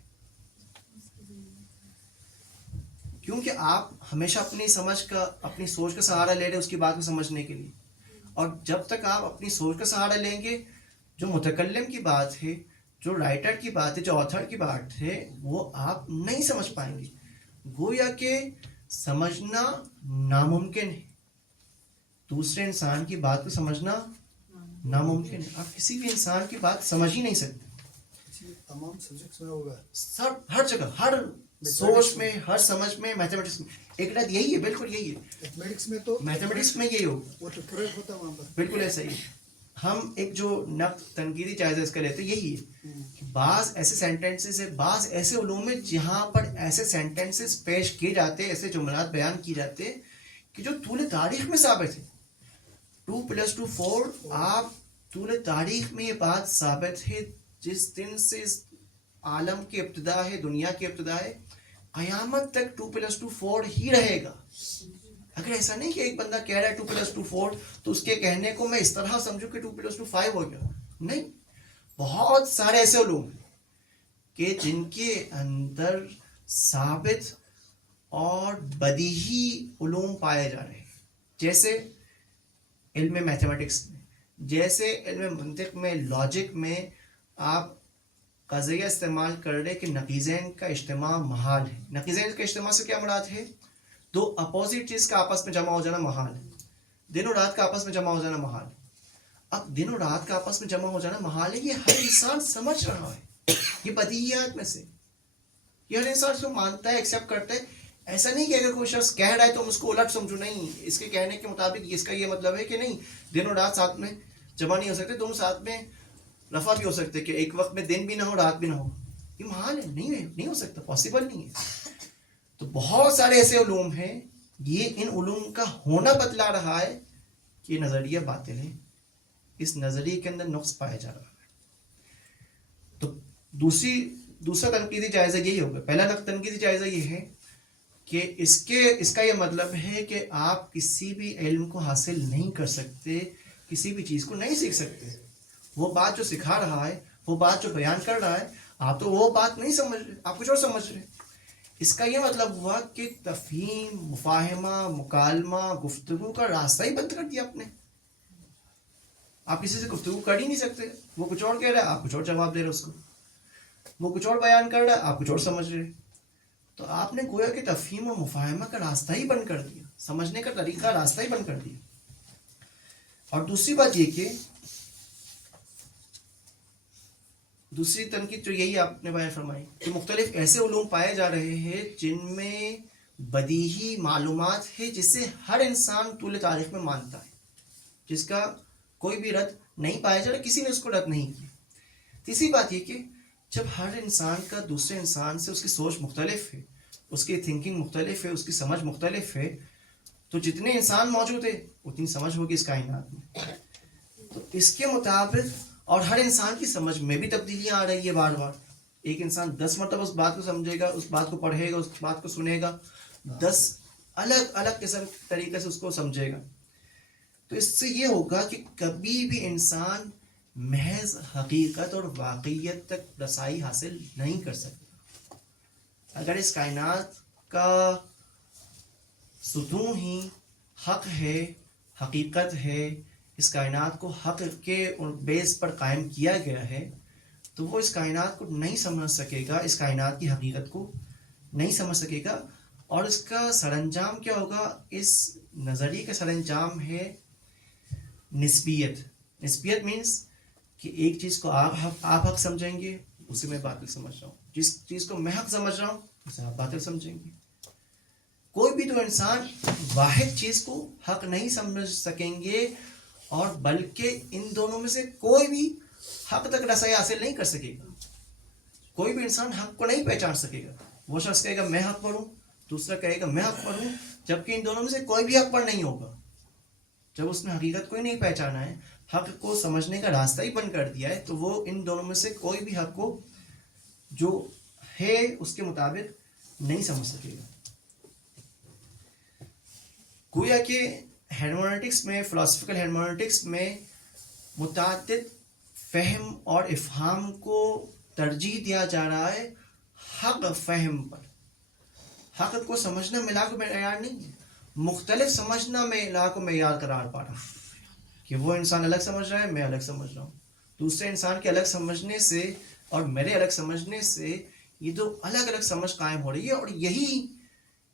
کیونکہ آپ ہمیشہ اپنی سمجھ کا, اپنی سوچ کا سہارا لے رہے اس کی بات کو سمجھنے کے لیے. اور جب تک آپ اپنی سوچ کا سہارا لیں گے, جو متکلم کی بات ہے, جو رائٹر کی بات ہے, جو آتھر کی بات ہے, وہ آپ نہیں سمجھ پائیں گے. گویا کہ سمجھنا ناممکن ہے, دوسرے انسان کی بات کو سمجھنا ناممکن ہے. آپ کسی بھی انسان کی بات سمجھ ہی نہیں سکتے. تمام سبجیکٹس میں ہوگا, سب, ہر جگہ, ہر سوچ میں, ہر سمجھ میں, میتھمیٹکس میں ایک رد یہی ہے, بالکل یہی ہے. میتھمیٹکس میں تو میتھمیٹکس میں یہی ہوگا, وہ تو پروف ہوتا ہے وہاں پر, بالکل ایسا ہی ہے. ہم ایک جو نقد تنقیدی جائزہ اس کا لیتے ہیں یہی ہے کہ بعض ایسے سینٹینسز ہے، بعض ایسے علوم ہے جہاں پر ایسے سینٹینسز پیش کیے جاتے ہیں، ایسے جملات بیان کیے جاتے ہیں کہ جو طول تاریخ میں ثابت ہے. 2 + 2 4. آپ طول تاریخ میں یہ بات ثابت ہے، جس دن سے اس عالم کی ابتدا ہے، دنیا کی ابتدا ہے، قیامت تک 2 + 2 4 ہی رہے گا. اگر ایسا نہیں کہ ایک بندہ کہہ رہا ہے 2 + 2 4 تو اس کے کہنے کو میں اس طرح سمجھوں کہ 2 + 2 5 ہو گیا. نہیں، بہت سارے ایسے علوم ہیں کہ جن کے اندر ثابت اور بدیہی علوم پائے جا رہے ہیں، جیسے علم میتھمیٹکس میں، جیسے علم منطق میں، لاجک میں آپ قضیہ استعمال کر رہے کہ نقیضین کا اجتماع محال ہے. نقیضین کا اجتماع سے کیا مراد ہے؟ دو اپوزٹ چیز کا آپس میں جمع ہو جانا محال ہے. دن و رات کا آپس میں جمع ہو جانا محال ہے. اب دن و رات کا آپس میں جمع ہو جانا محال ہے، یہ ہر انسان سمجھ رہا ہے، یہ بدیہیات میں سے یہ ہر انسان اس کو مانتا ہے، ایکسیپٹ کرتا ہے. ایسا نہیں کہ اگر کوئی شخص کہہ رہا ہے تو ہم اس کو الٹ سمجھو، نہیں، اس کے کہنے کے مطابق اس کا یہ مطلب ہے کہ نہیں، دن و رات ساتھ میں جمع نہیں ہو سکتے، دونوں ساتھ میں رفع بھی ہو سکتے کہ ایک وقت میں دن بھی نہ ہو رات بھی نہ ہو. یہ محال ہے، نہیں ہو سکتا، پاسبل نہیں ہے. تو بہت سارے ایسے علوم ہیں، یہ ان علوم کا ہونا بتلا رہا ہے کہ یہ نظریہ باطل ہے، اس نظریے کے اندر نقص پایا جا رہا ہے. تو دوسرا تنقیدی جائزہ یہی ہوگا. پہلا تنقیدی جائزہ یہ ہے کہ اس کا یہ مطلب ہے کہ آپ کسی بھی علم کو حاصل نہیں کر سکتے، کسی بھی چیز کو نہیں سیکھ سکتے. وہ بات جو سکھا رہا ہے، وہ بات جو بیان کر رہا ہے، آپ تو وہ بات نہیں سمجھ رہے، آپ کچھ اور سمجھ رہے. اس کا یہ مطلب ہوا کہ تفہیم، مفاہمہ، مکالمہ، گفتگو کا راستہ ہی بند کر دیا آپ نے. آپ کسی سے گفتگو کر ہی نہیں سکتے. وہ کچھ اور کہہ رہا ہے، آپ کچھ اور جواب دے رہے اس کو. وہ کچھ اور بیان کر رہا ہے، آپ کچھ اور سمجھ رہے. تو آپ نے گویا کہ تفہیم و مفاہمہ کا راستہ ہی بند کر دیا، سمجھنے کا طریقہ راستہ ہی بند کر دیا. اور دوسری بات یہ کہ دوسری تنقید جو یہی آپ نے بیان فرمائی کہ مختلف ایسے علوم پائے جا رہے ہیں جن میں بدیہی معلومات ہے جسے ہر انسان طول تاریخ میں مانتا ہے، جس کا کوئی بھی رد نہیں پایا جا رہا، کسی نے اس کو رد نہیں کیا. تیسری بات یہ کہ جب ہر انسان کا دوسرے انسان سے اس کی سوچ مختلف ہے، اس کی تھنکنگ مختلف ہے، اس کی سمجھ مختلف ہے، تو جتنے انسان موجود ہیں اتنی سمجھ ہوگی اس کائنات میں. تو اس کے مطابق اور ہر انسان کی سمجھ میں بھی تبدیلیاں آ رہی ہے بار بار. ایک انسان 10 مرتبہ اس بات کو سمجھے گا، اس بات کو پڑھے گا، اس بات کو سنے گا، 10 الگ الگ قسم طریقے سے اس کو سمجھے گا. تو اس سے یہ ہوگا کہ کبھی بھی انسان محض حقیقت اور واقعیت تک رسائی حاصل نہیں کر سکتا. اگر اس کائنات کا ستون ہی حق ہے، حقیقت ہے، اس کائنات کو حق کے بیس پر قائم کیا گیا ہے، تو وہ اس کائنات کو نہیں سمجھ سکے گا، اس کائنات کی حقیقت کو نہیں سمجھ سکے گا. اور اس کا سر انجام کیا ہوگا؟ اس نظریے کا سر انجام ہے نسبیت. نسبیت مینس کہ ایک چیز کو آپ حق سمجھیں گے، اسے میں باطل سمجھ رہا ہوں. جس چیز کو میں حق سمجھ رہا ہوں اسے آپ باطل سمجھیں گے. کوئی بھی تو انسان واحد چیز کو حق نہیں سمجھ سکیں گے، اور بلکہ ان دونوں میں سے کوئی بھی حق تک رسائی حاصل نہیں کر سکے گا. کوئی بھی انسان حق کو نہیں پہچان سکے گا. وہ شخص کہے گا میں حق پر ہوں، دوسرا کہے گا میں حق پر ہوں، جبکہ ان دونوں میں سے کوئی بھی حق پر نہیں ہوگا. جب اس نے حقیقت کو ہی نہیں پہچانا ہے، حق کو سمجھنے کا راستہ ہی بند کر دیا ہے، تو وہ ان دونوں میں سے کوئی بھی حق کو جو ہے اس کے مطابق نہیں سمجھ سکے گا. گویا کہ ہرمنوٹکس میں، فلاسفیکل ہرمنوٹکس میں متعدد فہم اور افہام کو ترجیح دیا جا رہا ہے حق فہم پر. حق کو سمجھنا ملا کو معیار نہیں ہے، مختلف سمجھنا ملا کو معیار قرار پا رہا ہے کہ وہ انسان الگ سمجھ رہا ہے، میں الگ سمجھ رہا ہوں. دوسرے انسان کے الگ سمجھنے سے اور میرے الگ سمجھنے سے یہ دو الگ الگ سمجھ قائم ہو رہی ہے، اور یہی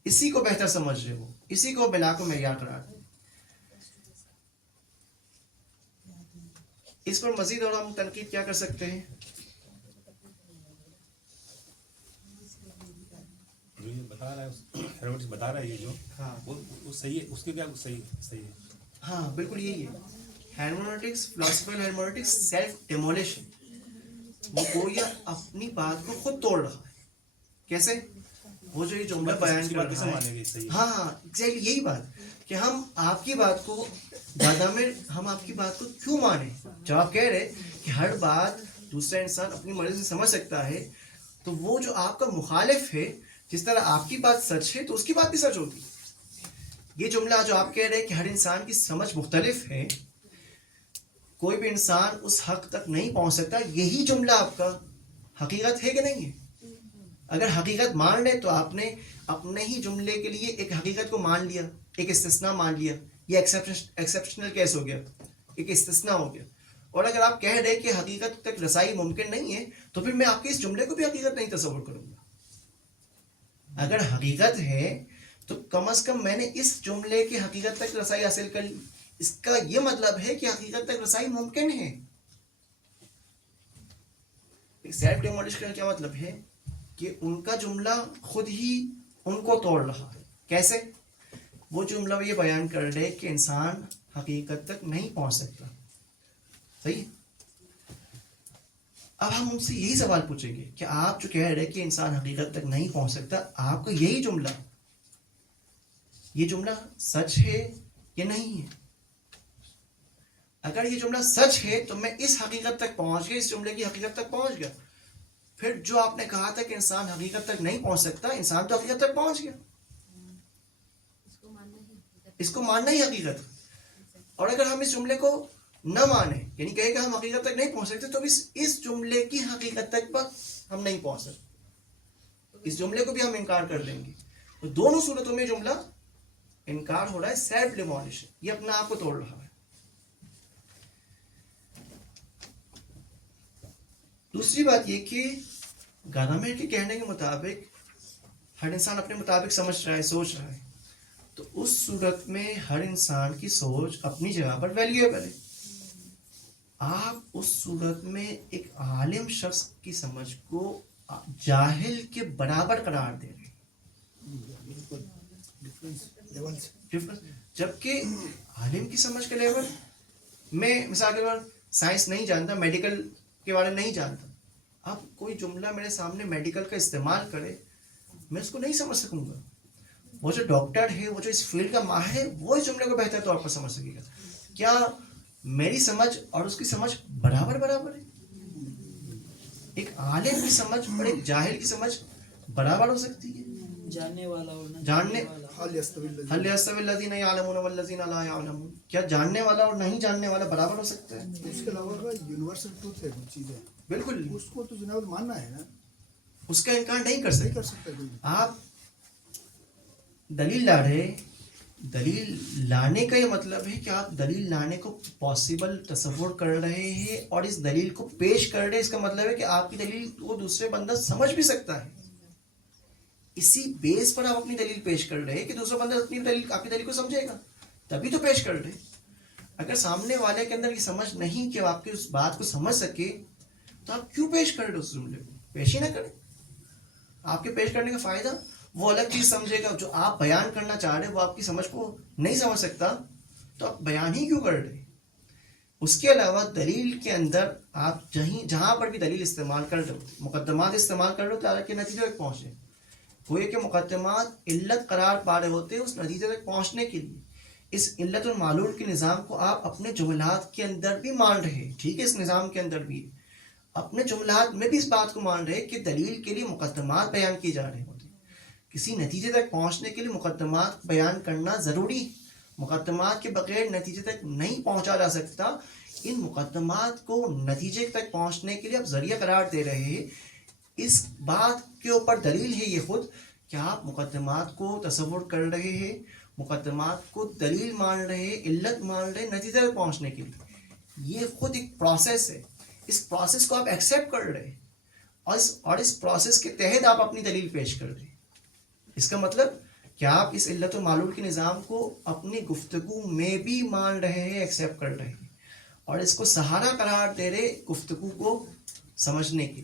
اسی کو بہتر سمجھ رہے ہو، اسی کو ملا کو معیار قرار دے. اس پر مزید اور ہم تنقید کیا کر سکتے ہیں؟ جو یہ بتا رہا ہے ہیروڈس بتا رہا ہے یہ جو ہاں وہ صحیح ہے، اس کے کیا صحیح ہے؟ ہاں بالکل یہی ہے hermeneutics, philosophical hermeneutics, self demolition. وہ گویا اپنی بات کو خود توڑ رہا ہے. کیسے؟ وہ جو یہ جملہ بیان کر رہا ہے, ہاں ایگزیکٹلی یہی بات کہ ہم آپ کی بات کو دادا میں ہم آپ کی بات کو کیوں مانیں. جب آپ کہہ رہے کہ ہر بات دوسرا انسان اپنی مرضی سے سمجھ سکتا ہے, تو وہ جو آپ کا مخالف ہے, جس طرح آپ کی بات سچ ہے تو اس کی بات بھی سچ ہوگی. یہ جملہ جو آپ کہہ رہے کہ ہر انسان کی سمجھ مختلف ہے, کوئی بھی انسان اس حق تک نہیں پہنچ سکتا, یہی جملہ آپ کا حقیقت ہے کہ نہیں ہے؟ اگر حقیقت مان لے تو آپ نے اپنے ہی جملے کے لیے ایک حقیقت کو مان لیا, ایک استثناء مان لیا. یہ ایکسیپشنل کیس ہو گیا, ایک استثناء ہو گیا. اور اگر آپ کہہ رہے کہ حقیقت تک رسائی ممکن نہیں ہے, تو پھر میں آپ کے اس جملے کو بھی حقیقت نہیں تصور کروں گا. اگر حقیقت ہے تو کم از کم میں نے اس جملے کی حقیقت تک رسائی حاصل کر لی. اس کا یہ مطلب ہے کہ حقیقت تک رسائی ممکن ہے. سیلف ڈیمولش کا کیا مطلب ہے کہ ان کا جملہ خود ہی ان کو توڑ رہا ہے. کیسے؟ وہ جملہ یہ بیان کر رہے کہ انسان حقیقت تک نہیں پہنچ سکتا. صحیح. اب ہم ان سے یہی سوال پوچھیں گے کہ آپ جو کہہ رہے کہ انسان حقیقت تک نہیں پہنچ سکتا, آپ کو یہی جملہ, یہ جملہ سچ ہے یا نہیں ہے؟ اگر یہ جملہ سچ ہے تو میں اس حقیقت تک پہنچ گیا, اس جملے کی حقیقت تک پہنچ گیا. پھر جو آپ نے کہا تھا کہ انسان حقیقت تک نہیں پہنچ سکتا, انسان تو حقیقت تک پہنچ گیا. اس کو ماننا ہی حقیقت. اور اگر ہم اس جملے کو نہ مانیں, یعنی کہے کہ ہم حقیقت تک نہیں پہنچ سکتے, تو اس جملے کی حقیقت تک پر ہم نہیں پہنچ سکتے. اس جملے کو بھی ہم انکار کر دیں گے. تو دونوں صورتوں میں جملہ انکار ہو رہا ہے. سیلف ڈیمولشن, یہ اپنا آپ کو توڑ رہا ہے. دوسری بات یہ کہ گادامیر کے کہنے کے مطابق ہر انسان اپنے مطابق سمجھ رہا ہے, سوچ رہا ہے. تو اس صورت میں ہر انسان کی سوچ اپنی جگہ پر ویلیویبل ہے. آپ اس صورت میں ایک عالم شخص کی سمجھ کو جاہل کے برابر قرار دے رہے ہیں, جبکہ عالم کی سمجھ کا لیول, میں مثال کے طور سائنس نہیں جانتا, میڈیکل کے بارے میں نہیں جانتا. اب کوئی جملہ میرے سامنے میڈیکل کا استعمال کرے, میں اس کو نہیں سمجھ سکوں گا. وہ جو ڈاکٹر ہے, وہ جو اس فیلڈ کا ماہر ہے, وہ اس جملے کو بہتر طور پر سمجھ سکے گا. کیا میری سمجھ اور اس کی سمجھ برابر ہے؟ ایک عالم کی سمجھ اور ایک جاہل کی سمجھ برابر ہو سکتی ہے؟ جاننے والا اور نہ جاننے حال یستوی الذین یعلمون والذین لا یعلمون, کیا جاننے والا اور نہیں جاننے والا برابر ہو سکتا ہے؟ اس کے علاوہ یونیورسل ٹروتھ ہے کچھ چیزیں, بالکل. اس کو تو جناب ماننا ہے نا, اس کا انکار نہیں کر نہیں کر سکتے. سکتا کوئی. آپ دلیل لا رہے, دلیل لانے کا یہ مطلب ہے کہ آپ دلیل لانے کو پاسبل تصور کر رہے ہیں اور اس دلیل کو پیش کر رہے ہیں. اس کا مطلب ہے کہ آپ کی دلیل وہ دوسرے بندہ سمجھ بھی سکتا ہے. اسی بیس پر آپ اپنی دلیل پیش کر رہے ہیں کہ دوسرا بندہ اپنی دلیل, آپ کی دلیل کو سمجھے گا, تبھی تو پیش کر رہے. اگر سامنے والے کے اندر یہ سمجھ نہیں کہ آپ کی اس بات کو سمجھ سکے, تو آپ کیوں پیش کر رہے اس جملے کو؟ پیش ہی نہ کریں. آپ کے پیش کرنے کا فائدہ وہ الگ چیز سمجھے گا. جو آپ بیان کرنا چاہ رہے وہ آپ کی سمجھ کو نہیں سمجھ سکتا, تو آپ بیان ہی کیوں کر رہے؟ اس کے علاوہ دلیل کے اندر آپ جہاں پر بھی دلیل استعمال کر رہے ہو, مقدمات استعمال کر رہے ہو تاکہ نتیجے تک پہنچے. گویا کہ مقدمات علت قرار پا رہے ہوتے ہیں اس نتیجے تک پہنچنے کے لیے. اس علت المعلول کے نظام کو آپ اپنے جملات کے اندر بھی مان رہے ہیں. ٹھیک ہے, اس نظام کے اندر بھی اپنے جملات میں بھی اس بات کو مان رہے کہ دلیل کے لیے مقدمات بیان کیے جا رہے ہوتے ہیں. کسی نتیجے تک پہنچنے کے لیے مقدمات بیان کرنا ضروری. مقدمات کے بغیر نتیجے تک نہیں پہنچا جا سکتا. ان مقدمات کو نتیجے تک پہنچنے کے لیے آپ ذریعہ قرار دے رہے ہیں. اس بات کے اوپر دلیل ہے یہ خود کہ آپ مقدمات کو تصور کر رہے ہیں, مقدمات کو دلیل مان رہے ہیں, علت مان رہے ہیں نتیجے تک پہنچنے کے لیے. یہ خود ایک پروسیس ہے. اس پروسیس کو آپ ایکسیپٹ کر رہے ہیں اور اس پروسیس کے تحت آپ اپنی دلیل پیش کر رہے ہیں. اس کا مطلب کہ آپ اس علت و معلول کے نظام کو اپنی گفتگو میں بھی مان رہے ہیں, ایکسیپٹ کر رہے ہیں, اور اس کو سہارا قرار دے رہے گفتگو کو سمجھنے کے.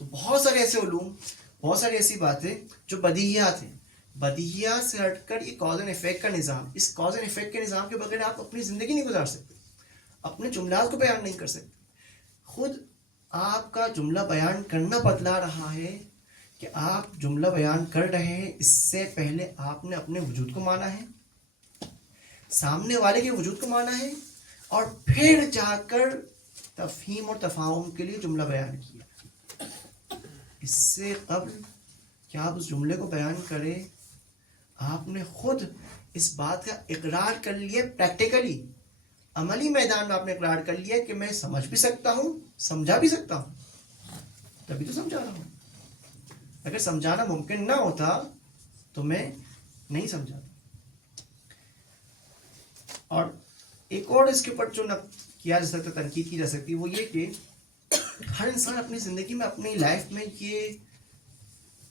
تو بہت سارے ایسے علوم, بہت ساری ایسی باتیں جو بدیہیات ہیں, بدیہیات سے ہٹ کر یہ کاز اینڈ افیکٹ کا نظام, اس کاز اینڈ افیکٹ کے نظام کے بغیر آپ اپنی زندگی نہیں گزار سکتے. اپنے جملات کو بیان نہیں کر سکتے. خود آپ کا جملہ بیان کرنا بتلا رہا ہے کہ آپ جملہ بیان کر رہے ہیں، اس سے پہلے آپ نے اپنے وجود کو مانا ہے، سامنے والے کے وجود کو مانا ہے، اور پھر جا کر تفہیم اور تفاہم کے لیے جملہ بیان کیا. اس سے قبل کہ آپ اس جملے کو بیان کریں، آپ نے خود اس بات کا اقرار کر لیا، پریکٹیکلی عملی میدان میں آپ نے اقرار کر لیا کہ میں سمجھ بھی سکتا ہوں، سمجھا بھی سکتا ہوں، تبھی تو سمجھا رہا ہوں. اگر سمجھانا ممکن نہ ہوتا تو میں نہیں سمجھاتا. اور ایک اور اس کے اوپر جو کیا جا سکتا، تنقید کی جا سکتی، وہ یہ کہ ہر انسان اپنی زندگی میں، اپنی لائف میں یہ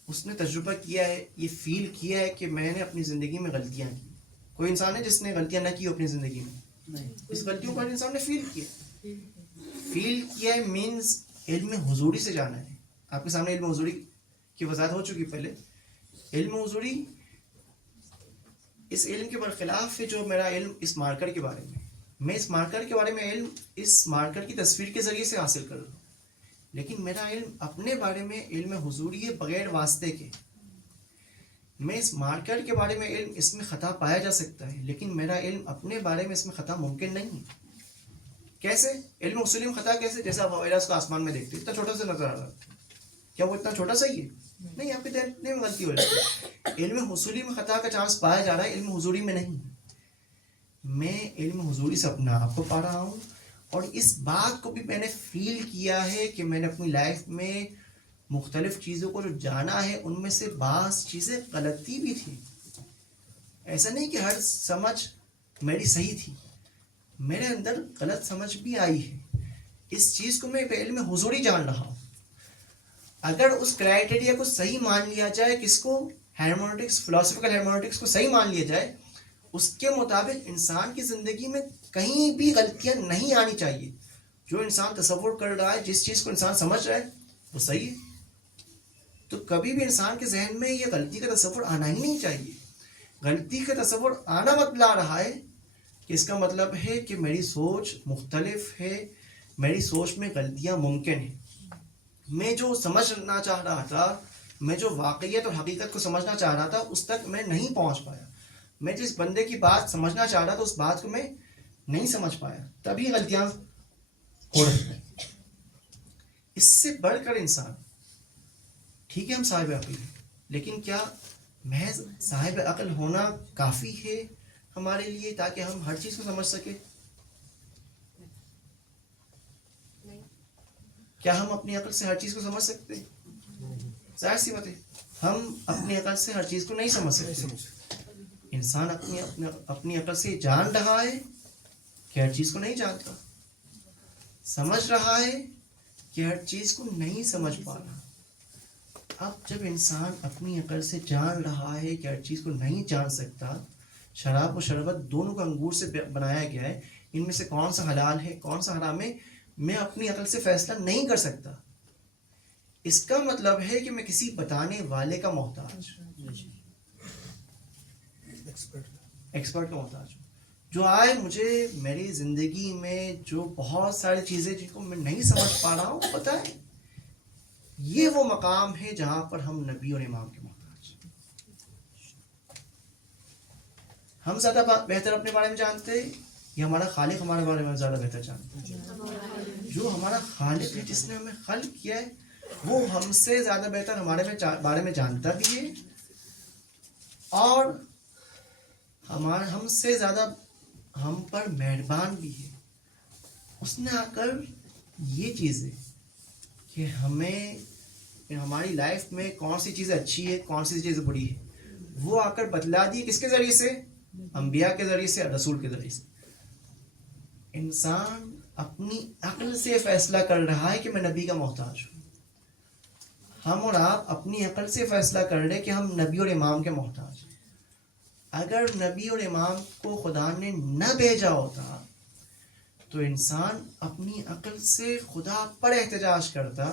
اس نے تجربہ کیا ہے، یہ فیل کیا ہے کہ میں نے اپنی زندگی میں غلطیاں کی. کوئی انسان ہے جس نے غلطیاں نہ کی ہو اپنی زندگی میں؟ اس غلطیوں کو ہر انسان نے فیل کیا ہے. مینز علم حضوری سے جانا ہے. آپ کے سامنے علم حضوری کی وضاحت ہو چکی پہلے. علم حضوری اس علم کے برخلاف ہے جو میرا علم اس مارکر کے بارے میں اس مارکر کے بارے میں علم اس مارکر کی تصویر کے ذریعے سے حاصل کر رہا ہوں. لیکن میرا علم اپنے بارے میں علم حضوری ہے، بغیر واسطے کے. میں اس مارکر کے بارے میں علم، اس میں خطا پایا جا سکتا ہے، لیکن میرا علم اپنے بارے میں اس میں خطا ممکن نہیں ہے. کیسے؟ علم اصولی میں خطا کیسے؟ جیسے آپ ہوائی جہاز کو آسمان میں دیکھتے اتنا چھوٹا سا نظر آ رہا ہے، کیا وہ اتنا چھوٹا سا ہی ہے؟ نہیں، آپ کے دیکھنے میں غلطی ہو جاتی ہے. علم حصولی میں خطا کا چانس پایا جا رہا ہے، علم حضوری میں نہیں. میں علم حضوری سے اپنا آپ کو پا رہا ہوں، اور اس بات کو بھی میں نے فیل کیا ہے کہ میں نے اپنی لائف میں مختلف چیزوں کو جو جانا ہے ان میں سے بعض چیزیں غلطی بھی تھی. ایسا نہیں کہ ہر سمجھ میری صحیح تھی، میرے اندر غلط سمجھ بھی آئی ہے. اس چیز کو میں علم حضوری جان رہا ہوں. اگر اس کرائٹیریا کو صحیح مان لیا جائے، کس کو؟ ہیرمونیٹکس، فلاسفیکل ہیرمونیٹکس کو صحیح مان لیا جائے، اس کے مطابق انسان کی زندگی میں کہیں بھی غلطیاں نہیں آنی چاہیے. جو انسان تصور کر رہا ہے، جس چیز کو انسان سمجھ رہا ہے، وہ صحیح ہے. تو کبھی بھی انسان کے ذہن میں یہ غلطی کا تصور آنا ہی نہیں چاہیے. غلطی کا تصور آنا بتلا رہا ہے کہ اس کا مطلب ہے کہ میری سوچ مختلف ہے، میری سوچ میں غلطیاں ممکن ہیں. میں جو سمجھنا چاہ رہا تھا، میں جو واقعیت اور حقیقت کو سمجھنا چاہ رہا تھا، اس تک میں نہیں پہنچ پایا. میں جس بندے کی بات سمجھنا چاہ رہا تھا، اس بات کو میں نہیں سمجھ پایا، تبھی غلطیاں ہو رہی ہیں. اس سے بڑھ کر انسان، ٹھیک ہے ہم صاحب عقل ہیں، لیکن کیا محض صاحب عقل ہونا کافی ہے ہمارے لیے تاکہ ہم ہر چیز کو سمجھ سکیں؟ کیا ہم اپنی عقل سے ہر چیز کو سمجھ سکتے ہیں؟ ظاہر سی بات ہے، ہم اپنی عقل سے ہر چیز کو نہیں سمجھ سکتے. انسان اپنی عقل سے جان رہا ہے کہ ہر چیز کو نہیں جانتا، سمجھ رہا ہے کہ ہر چیز کو نہیں سمجھ پا رہا. اب جب انسان اپنی عقل سے جان رہا ہے کہ ہر چیز کو نہیں جان سکتا، شراب و شربت دونوں کو انگور سے بنایا گیا ہے، ان میں سے کون سا حلال ہے کون سا حرام ہے، میں اپنی عقل سے فیصلہ نہیں کر سکتا. اس کا مطلب ہے کہ میں کسی بتانے والے کا محتاج، ایکسپرٹ کا محتاج ہوں، جو آئے مجھے میری زندگی میں جو بہت ساری چیزیں جن کو میں نہیں سمجھ پا رہا ہوں بتائیں. یہ وہ مقام ہے جہاں پر ہم نبی اور امام کے محتاج ہیں. ہم زیادہ بہتر اپنے بارے میں جانتے ہیں یا ہمارا خالق ہمارے بارے میں زیادہ بہتر جانتا ہے؟ جو ہمارا خالق ہے، جس نے ہمیں خلق کیا ہے، وہ ہم سے زیادہ بہتر ہمارے بارے میں جانتا بھی ہے، اور ہم سے زیادہ ہم پر مہربان بھی ہے. اس نے آ کر یہ چیزیں کہ ہمیں ہماری لائف میں کون سی چیزیں اچھی ہے کون سی چیزیں بری ہے، وہ آ کر بتلا دی. کس کے ذریعے سے؟ انبیاء کے ذریعے سے، رسول کے ذریعے سے. انسان اپنی عقل سے فیصلہ کر رہا ہے کہ میں نبی کا محتاج ہوں. ہم اور آپ اپنی عقل سے فیصلہ کر رہے کہ ہم نبی اور امام کے محتاج ہیں. اگر نبی اور امام کو خدا نے نہ بھیجا ہوتا تو انسان اپنی عقل سے خدا پر احتجاج کرتا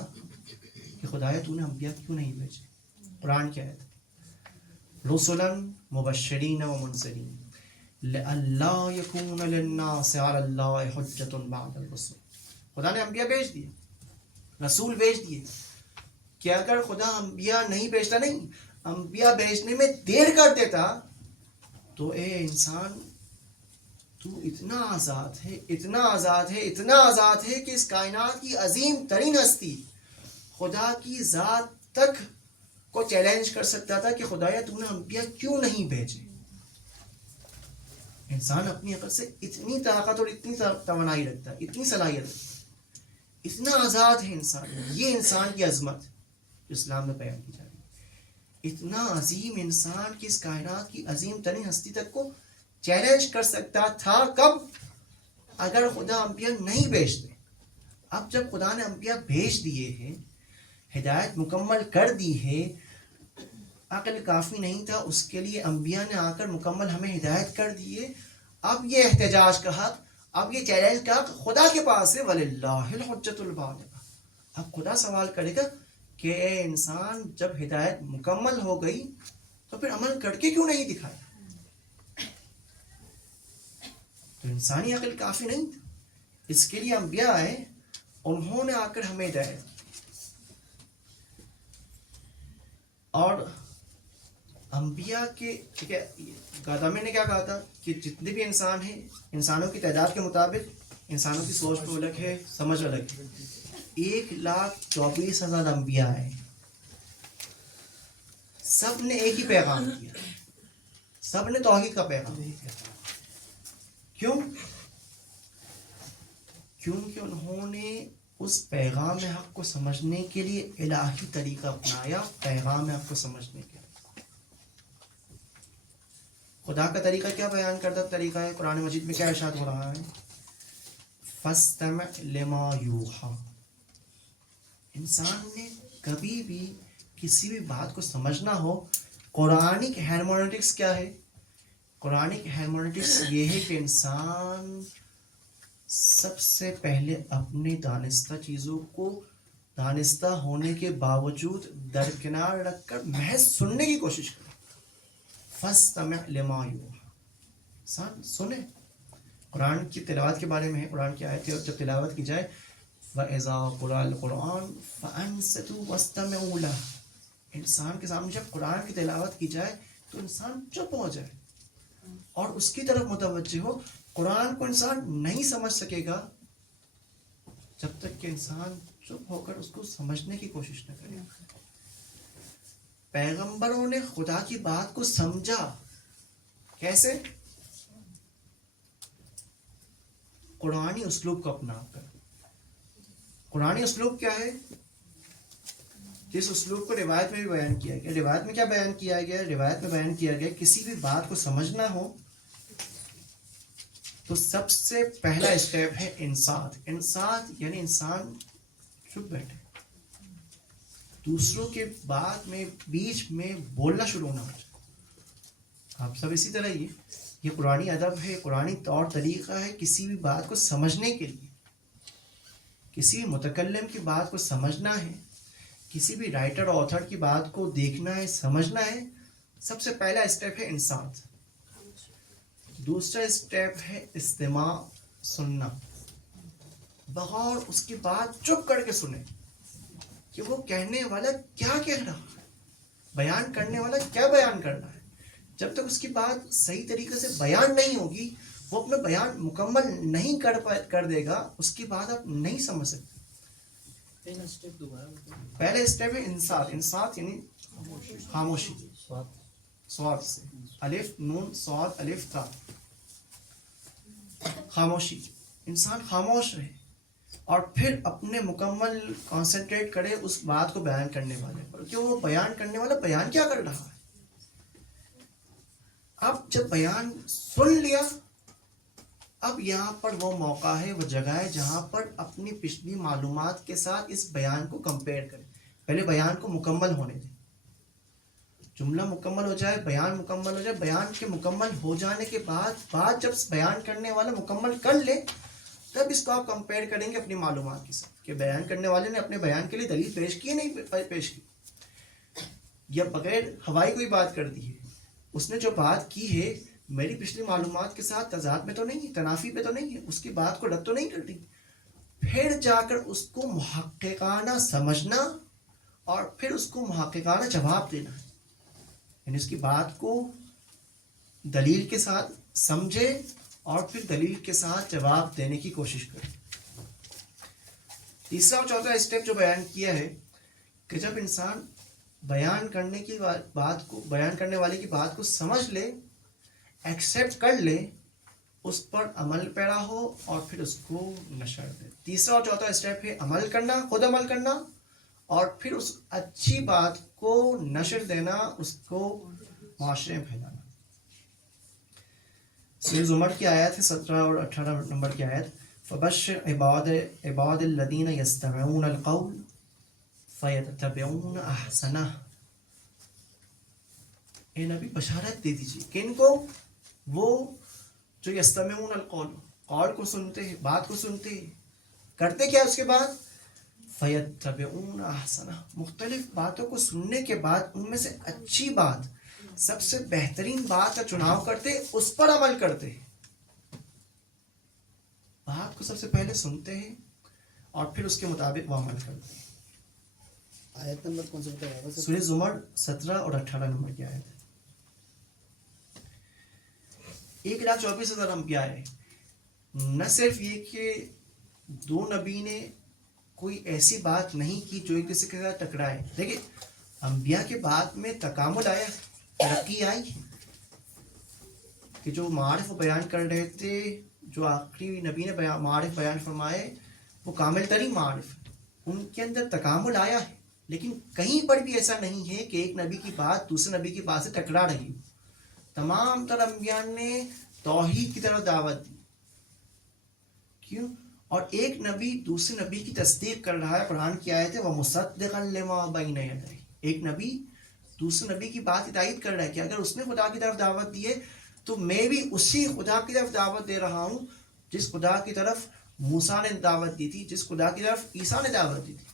کہ خدایا تو نے انبیاء کیوں نہیں بھیجے. قرآن کیا ہے؟ رسلا مبشرین و منذرین، لَأَلَّا يَكُونَ لِلنَّاسِ عَلَى اللَّهِ حُجَّةٌ بَعْدَ الرُّسُلِ. خدا نے انبیاء بھیج دیے, رسول بھیج دیے, کہ اگر خدا انبیاء نہیں بھیجتا, نہیں انبیاء بھیجنے میں دیر کر دیتا, تو اے انسان تو اتنا آزاد ہے, اتنا آزاد ہے, اتنا آزاد ہے کہ اس کائنات کی عظیم ترین ہستی خدا کی ذات تک کو چیلنج کر سکتا تھا کہ خدایا تو نے انبیاء کیوں نہیں بھیجے. انسان اپنی عقل سے اتنی طاقت اور اتنی توانائی رکھتا ہے, اتنی صلاحیت رکھتا ہے, اتنا آزاد ہے انسان. یہ انسان کی عظمت جو اسلام میں بیان کی جا رہی ہے. اتنا عظیم انسان کی اس کائنات کی عظیم ترین ہستی تک کو چیلنج کر سکتا تھا. کب؟ اگر خدا انبیاء نہیں بھیجتے. اب جب خدا نے انبیاء بھیج دیے ہیں, ہدایت مکمل کر دی ہے, عقل کافی نہیں تھا اس کے لیے انبیاء نے آ کر مکمل ہمیں ہدایت کر دیے. اب یہ احتجاج کا حق, اب یہ چیلنج کا حق خدا کے پاس ہے. وَلِلَّهِ الْحُجَّةُ الْبَالِغَةُ. اب خدا سوال کرے گا کہ اے انسان جب ہدایت مکمل ہو گئی تو پھر عمل کر کے کیوں نہیں دکھایا؟ تو انسانی عقل کافی نہیں تھا, اس کے لیے انبیاء آئے, انہوں نے آ کر ہمیں ہدایت کی. اور انبیاء کے ٹھیک ہے, گادامے نے کیا کہا تھا کہ جتنے بھی انسان ہیں, انسانوں کی تعداد کے مطابق انسانوں کی سوچ تو الگ ہے, سمجھ الگ ہے. 1,24,000 انبیاء ہیں, سب نے ایک ہی پیغام کیا, سب نے توحید کا پیغام دیا. کیوں؟ کیونکہ انہوں نے اس پیغام حق کو سمجھنے کے لیے الہی طریقہ اپنایا. پیغام حق کو سمجھنے کے لیے خدا کا طریقہ کیا بیان کرتا طریقہ ہے؟ قرآن مجید میں کیا ارشاد ہو رہا ہے؟ فَاسْتَمِعْ لِمَا يُوحَىٰ. انسان نے کبھی بھی کسی بھی بات کو سمجھنا ہو, قرآنک ہرمونیٹکس کیا ہے؟ قرآنک ہرمونیٹکس یہ ہے کہ انسان سب سے پہلے اپنی دانستہ چیزوں کو دانستہ ہونے کے باوجود درکنار رکھ کر محض سننے کی کوشش کرے. فَاسْتَمِعْ لِمَا يُوحَىٰ. انسان سنے. قرآن کی تلاوت کے بارے میں ہے, قرآن کی آیت جب تلاوت کی جائے وَإِذَا قُرِئَ الْقُرْآنُ فَأَنصِتُوا وَاسْتَمِعُوا لَهُ. انسان کے سامنے جب قرآن کی تلاوت کی جائے تو انسان چپ ہو جائے اور اس کی طرف متوجہ ہو. قرآن کو انسان نہیں سمجھ سکے گا جب تک کہ انسان چپ ہو کر اس کو سمجھنے کی کوشش نہ کرے. پیغمبروں نے خدا کی بات کو سمجھا. کیسے؟ قرآنی اسلوب کو اپنا کر. قرآنی اسلوب کیا ہے؟ جس اسلوب کو روایت میں بھی بیان کیا گیا. روایت میں کیا بیان کیا گیا؟ روایت میں بیان کیا گیا کسی بھی بات کو سمجھنا ہو تو سب سے پہلا اسٹیپ ہے انصات. انصات یعنی انسان چپ بیٹھے, دوسروں کے بات میں بیچ میں بولنا شروع نہ ہو جائے. آپ سب اسی طرح یہ قرآنی ادب ہے, قرآنی طور طریقہ ہے کسی بھی بات کو سمجھنے کے لیے. کسی بھی متکلم کی بات کو سمجھنا ہے, کسی بھی رائٹر آتھر کی بات کو دیکھنا ہے, سمجھنا ہے, سب سے پہلا اسٹیپ ہے انصات. دوسرا اسٹیپ ہے استماع, سننا. بغور اس کی بات چپ کر کے سنیں کہ وہ کہنے والا کیا کہہ رہا ہے, بیان کرنے والا کیا بیان کر رہا ہے. جب تک اس کی بات صحیح طریقے سے بیان نہیں ہوگی, وہ اپنا بیان مکمل نہیں کر دے گا, اس کی بات آپ نہیں سمجھ سکتے. پہلا اسٹیپ ہے انصات. انصات یعنی خاموشی, سواد سے, الف نون صاد الف تا, خاموشی. انسان خاموش رہے اور پھر اپنے مکمل کانسنٹریٹ کرے اس بات کو بیان کرنے والے پر کہ وہ بیان کرنے والا بیان کیا کر رہا ہے. اب جب بیان سن لیا, اب یہاں پر وہ موقع ہے, وہ جگہ ہے جہاں پر اپنی پچھلی معلومات کے ساتھ اس بیان کو کمپیئر کریں. پہلے بیان کو مکمل ہونے دیں, جملہ مکمل ہو جائے, بیان مکمل ہو جائے. بیان کے مکمل ہو جانے کے بعد جب بیان کرنے والا مکمل کر لے تب اس کو آپ کمپیئر کریں گے اپنی معلومات کے ساتھ کہ بیان کرنے والے نے اپنے بیان کے لیے دلیل پیش کی نہیں پیش کی, یا بغیر ہوائی کوئی بات کر دی ہے. اس نے جو بات کی ہے میری پچھلی معلومات کے ساتھ تضاد میں تو نہیں ہے, تنافی پہ تو نہیں ہے, اس کی بات کو رد تو نہیں کر رہی. پھر جا کر اس کو محققانہ سمجھنا اور پھر اس کو محققانہ جواب دینا, یعنی اس کی بات کو دلیل کے ساتھ سمجھے اور پھر دلیل کے ساتھ جواب دینے کی کوشش کرے. تیسرا اور چوتھا اسٹیپ جو بیان کیا ہے کہ جب انسان بیان کرنے کی بات کو, بیان کرنے والے کی بات کو سمجھ لے, ایکسیپٹ کر لے, اس پر عمل پیرا ہو اور پھر اس کو نشر دے. تیسرا اور چوتھا اسٹیپ ہے عمل کرنا, خود عمل کرنا, اور پھر اس اچھی بات کو نشر دینا, اس کو معاشرے میں پھیلانا. سورہ زمر کی آیت ہے 17 اور 18 نمبر کی آیت, فبشر عباد الذین یستمعون القول فیتبعون احسنہ. اے نبی بشارت دے دیجیے کن کو؟ وہ جو یستمعون القول, قول کو سنتے ہیں, بات کو سنتے ہیں, کرتے کیا اس کے بعد؟ فیتبعون احسنہ, مختلف باتوں کو سننے کے بعد ان میں سے اچھی بات, سب سے بہترین بات کا چناؤ کرتے, اس پر عمل کرتے. بات کو سب سے پہلے سنتے ہیں اور پھر اس کے مطابق وہ عمل کرتے ہیں. آیت نمبر کون سا بتایا؟ سورہ زمر 17 اور 18 نمبر کی آیت ہے. 1,24,000 انبیاء ہے. نہ صرف یہ کہ دو نبی نے کوئی ایسی بات نہیں کی جو ایک دوسرے کے ساتھ ٹکرائے. دیکھیں انبیاء کے بعد میں تکامل آیا, ترقی آئی, کہ جو معارف و بیان کر رہے تھے, جو آخری نبی نے معارف بیان فرمائے وہ کامل ترین معارف, ان کے اندر تکامل آیا ہے. لیکن کہیں پر بھی ایسا نہیں ہے کہ ایک نبی کی بات دوسرے نبی کی بات سے ٹکرا رہی ہو. تمام تر انبیاء نے توحید کی طرف دعوت دی. کیوں؟ اور ایک نبی دوسرے نبی کی تصدیق کر رہا ہے. قرآن کی آیت ہے وَمُصَدِّقًا لِمَا بَيْنَ يَدَيْهِ. ایک نبی دوسرے نبی کی بات کی تائید کر رہا ہے کہ اگر اس نے خدا کی طرف دعوت دی ہے تو میں بھی اسی خدا کی طرف دعوت دے رہا ہوں جس خدا کی طرف موسیٰ نے دعوت دی تھی, جس خدا کی طرف عیسیٰ نے دعوت دی تھی.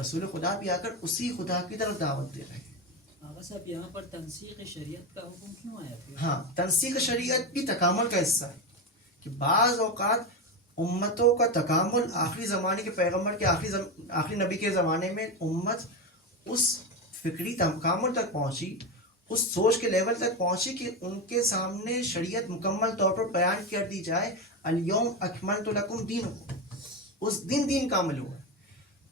رسول خدا بھی آ کر اسی خدا کی طرف دعوت دے رہے ہیں. آقا صاحب یہاں پر تنسیخ شریعت کا حکم کیوں آیا پھر؟ ہاں, تنسیخ شریعت بھی تکامل کا حصہ ہے کہ بعض اوقات امتوں کا تکامل آخری زمانے کے پیغمبر کے آخری نبی کے زمانے میں امت اس فکری تکامل تک پہنچی, اس سوچ کے لیول تک پہنچی کہ ان کے سامنے شریعت مکمل طور پر بیان کر دی جائے, الیوم اکملت لکم دینکم. اس دن دین کامل ہوا.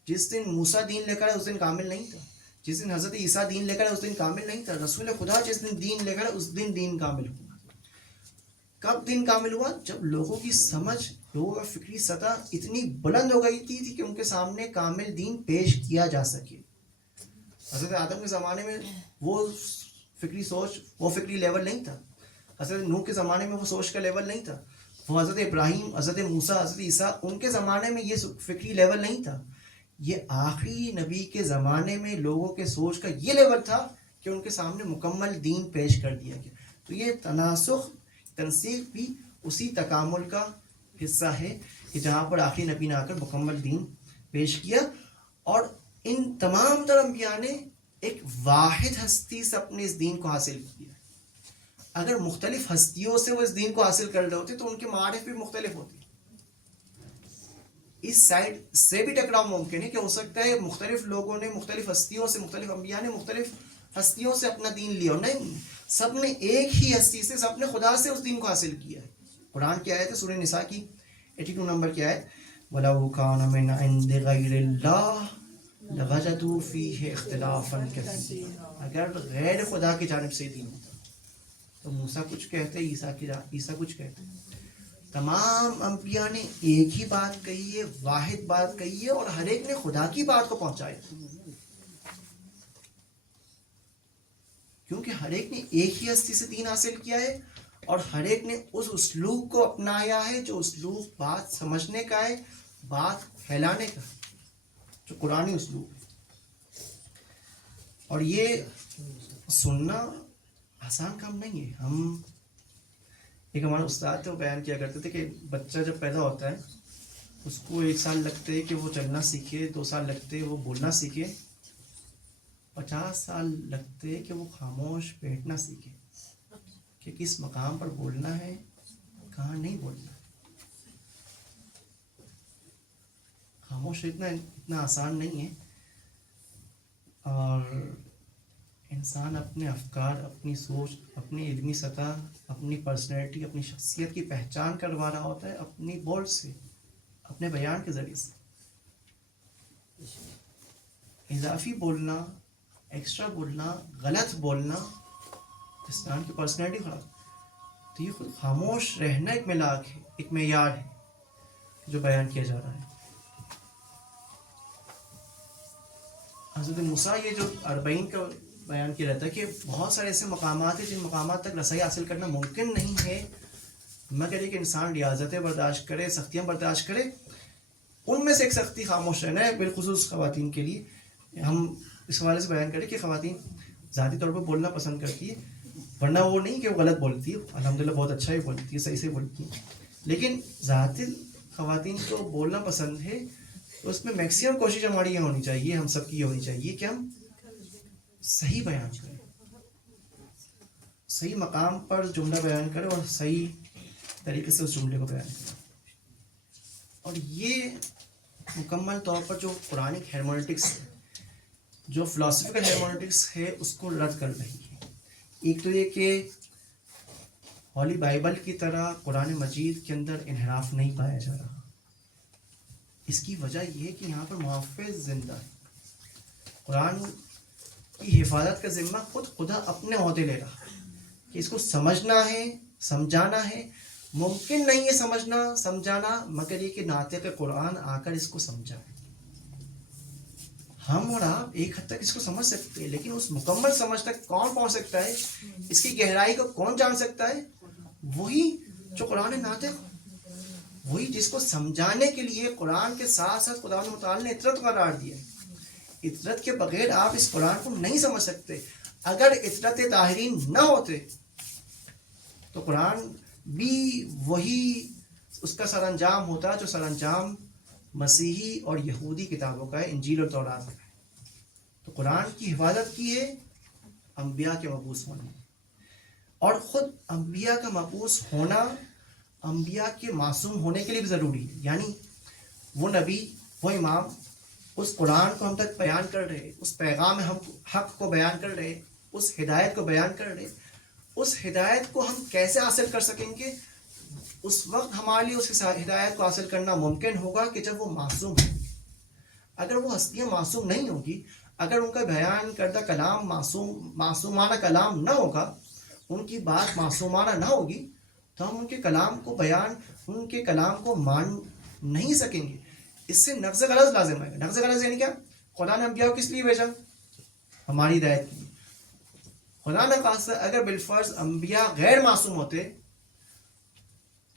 جس دن موسیٰ دین لے کر آئے اس دن کامل نہیں تھا, جس دن حضرت عیسیٰ دین لے کر آئے اس دن کامل نہیں تھا. رسول خدا جس دن دین لے کر آئے اس دن دین کامل ہوا. کب دین کامل ہوا؟ جب لوگوں کی سمجھ, لوگوں کا فکری سطح اتنی بلند ہو گئی تھی کہ ان کے سامنے کامل دین پیش کیا جا سکے. حضرت آدم کے زمانے میں وہ فکری سوچ, وہ فکری لیول نہیں تھا. حضرت نوح کے زمانے میں وہ سوچ کا لیول نہیں تھا. وہ حضرت ابراہیم, حضرت موسیٰ, حضرت عیسیٰ, ان کے زمانے میں یہ فکری لیول نہیں تھا. یہ آخری نبی کے زمانے میں لوگوں کے سوچ کا یہ لیول تھا کہ ان کے سامنے مکمل دین پیش کر دیا گیا. تو یہ تناسخ, تنسیخ بھی اسی تکامل کا حصہ ہے کہ جہاں پر آخری نبی نے آ کر مکمل دین پیش کیا. اور ان تمام تر انبیاء نے ایک واحد ہستی سے اپنے اس دین کو حاصل کیا. اگر مختلف ہستیوں سے وہ اس دین کو حاصل کر رہے ہوتے تو ان کے معارف بھی مختلف ہوتے. اس سائڈ سے بھی ٹکراؤ ممکن ہے کہ ہو سکتا ہے مختلف لوگوں نے مختلف ہستیوں سے, مختلف انبیاء نے مختلف ہستیوں سے اپنا دین لیا. نہیں, سب نے ایک ہی ہستی سے, سب نے خدا سے اس دین کو حاصل کیا ہے. قرآن کی آیت ہے سورہ نساء کی 82 نمبر کی آیت, وَلَوْ كَانَ مِنْ عِنْدِ غَيْرِ اللَّهِ لَوَجَدُوا فِيهِ اخْتِلَافًا كَثِيرًا. اگر غیر خدا کی جانب سے دین ہوتا تو موسیٰ کچھ کہتے, عیسیٰ کچھ کہتے. تمام انبیاء نے ایک ہی بات کہی ہے, واحد بات کہی ہے, اور ہر ایک نے خدا کی بات کو پہنچایا, کیونکہ ہر ایک نے ایک ہی ہستی سے دین حاصل کیا ہے اور ہر ایک نے اس اسلوب کو اپنایا ہے جو اسلوب بات سمجھنے کا ہے, بات پھیلانے کا, جو قرآنی اسلوب ہے. اور یہ سننا آسان کام نہیں ہے. ہم ایک ہمارے استاد تھے, وہ بیان کیا کرتے تھے کہ بچہ جب پیدا ہوتا ہے اس کو 1 سال لگتے ہے کہ وہ چلنا سیکھے, 2 سال لگتے ہیں وہ بولنا سیکھے, 50 سال لگتے ہیں کہ وہ خاموش بیٹھنا سیکھے. کہ کس مقام پر بولنا ہے، کہاں نہیں بولنا. خاموش اتنا آسان نہیں ہے. اور انسان اپنے افکار، اپنی سوچ، اپنی علمی سطح، اپنی پرسنالٹی، اپنی شخصیت کی پہچان کروا رہا ہوتا ہے اپنی بول سے، اپنے بیان کے ذریعے سے. اضافی بولنا، ایکسٹرا بولنا، غلط بولنا انسان کی پرسنالٹی خراب. تو یہ خود خاموش رہنا ایک ملاک ہے، ایک معیار ہے جو بیان کیا جا رہا ہے. حضرت موسیٰ یہ جو 40 کا بیان کیا جاتا ہے کہ بہت سارے ایسے مقامات ہیں جن مقامات تک رسائی حاصل کرنا ممکن نہیں ہے مگر یہ کہ انسان ریاضتیں برداشت کرے، سختیاں برداشت کرے. ان میں سے ایک سختی خاموش رہنا ہے، بالخصوص خواتین کے لیے. ہم اس حوالے سے بیان کریں کہ خواتین ذاتی طور پر بولنا پسند کرتی ہے، ورنہ وہ نہیں کہ وہ غلط بولتی ہے، الحمدللہ بہت اچھا ہی بولتی ہے، صحیح سے بولتی ہے. لیکن ذاتی خواتین کو بولنا پسند ہے تو اس میں میکسیمم کوشش ہماری یہ ہونی چاہیے، ہم سب کی یہ ہونی چاہیے کہ ہم صحیح بیان کریں، صحیح مقام پر جملہ بیان کریں اور صحیح طریقے سے اس جملے کو بیان کریں. اور یہ مکمل طور پر جو قرآنک ہیرمونیٹکس ہے، جو فلاسفیکل ہیرمونیٹکس ہے، اس کو رد کر رہی ہے. ایک تو یہ کہ ہولی بائبل کی طرح قرآن مجید کے اندر انحراف نہیں پایا جا رہا. اس کی وجہ یہ ہے کہ یہاں پر محافظ زندہ ہے. قرآن کی حفاظت کا ذمہ خود خدا اپنے عہدے لے رہا کہ اس کو سمجھنا ہے، سمجھانا ہے. ممکن نہیں ہے سمجھنا سمجھانا مگر یہ کہ ناطق قرآن آ کر اس کو سمجھائے. ہم اور آپ ایک حد تک اس کو سمجھ سکتے ہیں، لیکن اس مکمل سمجھ تک کون پہنچ سکتا ہے، اس کی گہرائی کو کون جان سکتا ہے؟ وہی جو قرآن ناطق، وہی جس کو سمجھانے کے لیے قرآن کے ساتھ ساتھ خدا متعال نے اطرت قرار دیا ہے. اطرت کے بغیر آپ اس قرآن کو نہیں سمجھ سکتے. اگر اطرت طاہرین نہ ہوتے تو قرآن بھی وہی اس کا سر انجام ہوتا جو سر انجام مسیحی اور یہودی کتابوں کا ہے، انجیل اور تورات کا ہے. تو قرآن کی حفاظت کی ہے انبیاء کے مبعوث ہونے، اور خود انبیاء کا مبعوث ہونا انبیاء کے معصوم ہونے کے لیے بھی ضروری ہے. یعنی وہ نبی، وہ امام اس قرآن کو ہم تک بیان کر رہے، اس پیغام ہم حق کو بیان کر رہے، اس ہدایت کو بیان کر رہے. اس ہدایت کو ہم کیسے حاصل کر سکیں گے؟ اس وقت ہمارے لیے اس ہدایت کو حاصل کرنا ممکن ہوگا کہ جب وہ معصوم ہوں. اگر وہ ہستیاں معصوم نہیں ہوگی، اگر ان کا بیان کردہ کلام معصومانہ کلام نہ ہوگا، ان کی بات معصومانہ نہ ہوگی، تو ہم ان کے کلام کو مان نہیں سکیں گے. اس سے نقض غرض لازم ہے. نقض غرض یعنی کیا؟ خدا نے انبیاء کو کس لیے بھیجا؟ ہماری ہدایت کے لیے. خدا نہ خاصہ اگر بالفرض انبیاء غیر معصوم ہوتے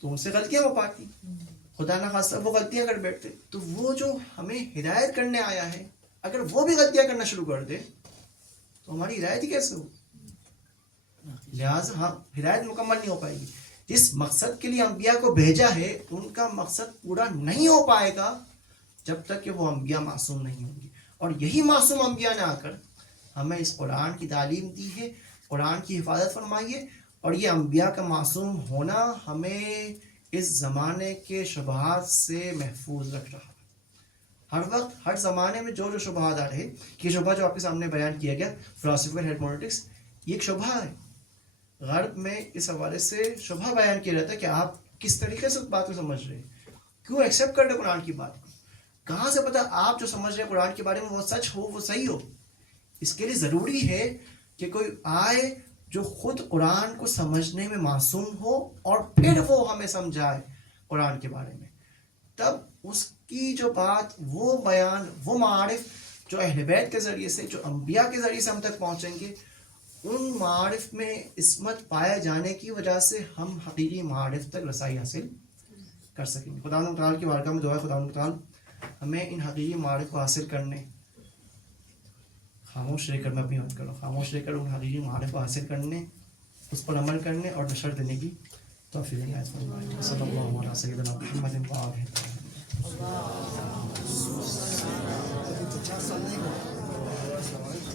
تو ان سے غلطیاں ہو پاتی. خدا نہ خاصہ وہ غلطیاں کر بیٹھتے. تو وہ جو ہمیں ہدایت کرنے آیا ہے اگر وہ بھی غلطیاں کرنا شروع کر دے تو ہماری ہدایت ہی کیسے ہو؟ لہٰذا ہدایت مکمل نہیں ہو پائے گی. جس مقصد کے لیے انبیاء کو بھیجا ہے ان کا مقصد پورا نہیں ہو پائے گا جب تک کہ وہ انبیاء معصوم نہیں ہوں گے. اور یہی معصوم انبیاء نے آ کر ہمیں اس قرآن کی تعلیم دی ہے، قرآن کی حفاظت فرمائی ہے. اور یہ انبیاء کا معصوم ہونا ہمیں اس زمانے کے شبہات سے محفوظ رکھ رہا ہے. ہر وقت ہر زمانے میں جو شبہات آ رہے، یہ شبہ جو آپ کے سامنے بیان کیا گیا فلاسفیکل ہیرمونیٹکس، یہ ایک شبہ ہے. غرب میں اس حوالے سے شبہ بیان کیا جاتا ہے کہ آپ کس طریقے سے اس بات کو سمجھ رہے ہیں، کیوں ایکسیپٹ کر رہے قرآن کی بات کو. کہاں سے پتہ آپ جو سمجھ رہے ہیں قرآن کے بارے میں وہ سچ ہو، وہ صحیح ہو. اس کے لیے ضروری ہے کہ کوئی آئے جو خود قرآن کو سمجھنے میں معصوم ہو اور پھر وہ ہمیں سمجھائے قرآن کے بارے میں. تب اس کی جو بات، وہ بیان، وہ معارف جو اہل بیت کے ذریعے سے، جو انبیاء کے ذریعے سے ہم تک پہنچیں گے، ان معارف میں عصمت پائے جانے کی وجہ سے ہم حقیقی معارف تک رسائی حاصل کر سکیں گے. خدا تعالیٰ کی بارگاہ میں دعا ہے خدا تعالیٰ ہمیں ان حقیقی معارف کو حاصل کرنے، خاموش رہ کر میں اپنی بات کروں، خاموش رہ کر ان حقیقی معارف کو حاصل کرنے، اس پر عمل کرنے اور نشر دینے کی توفیق عنایت فرمائے. صلی اللہ علیہ سیدنا محمد و آلہ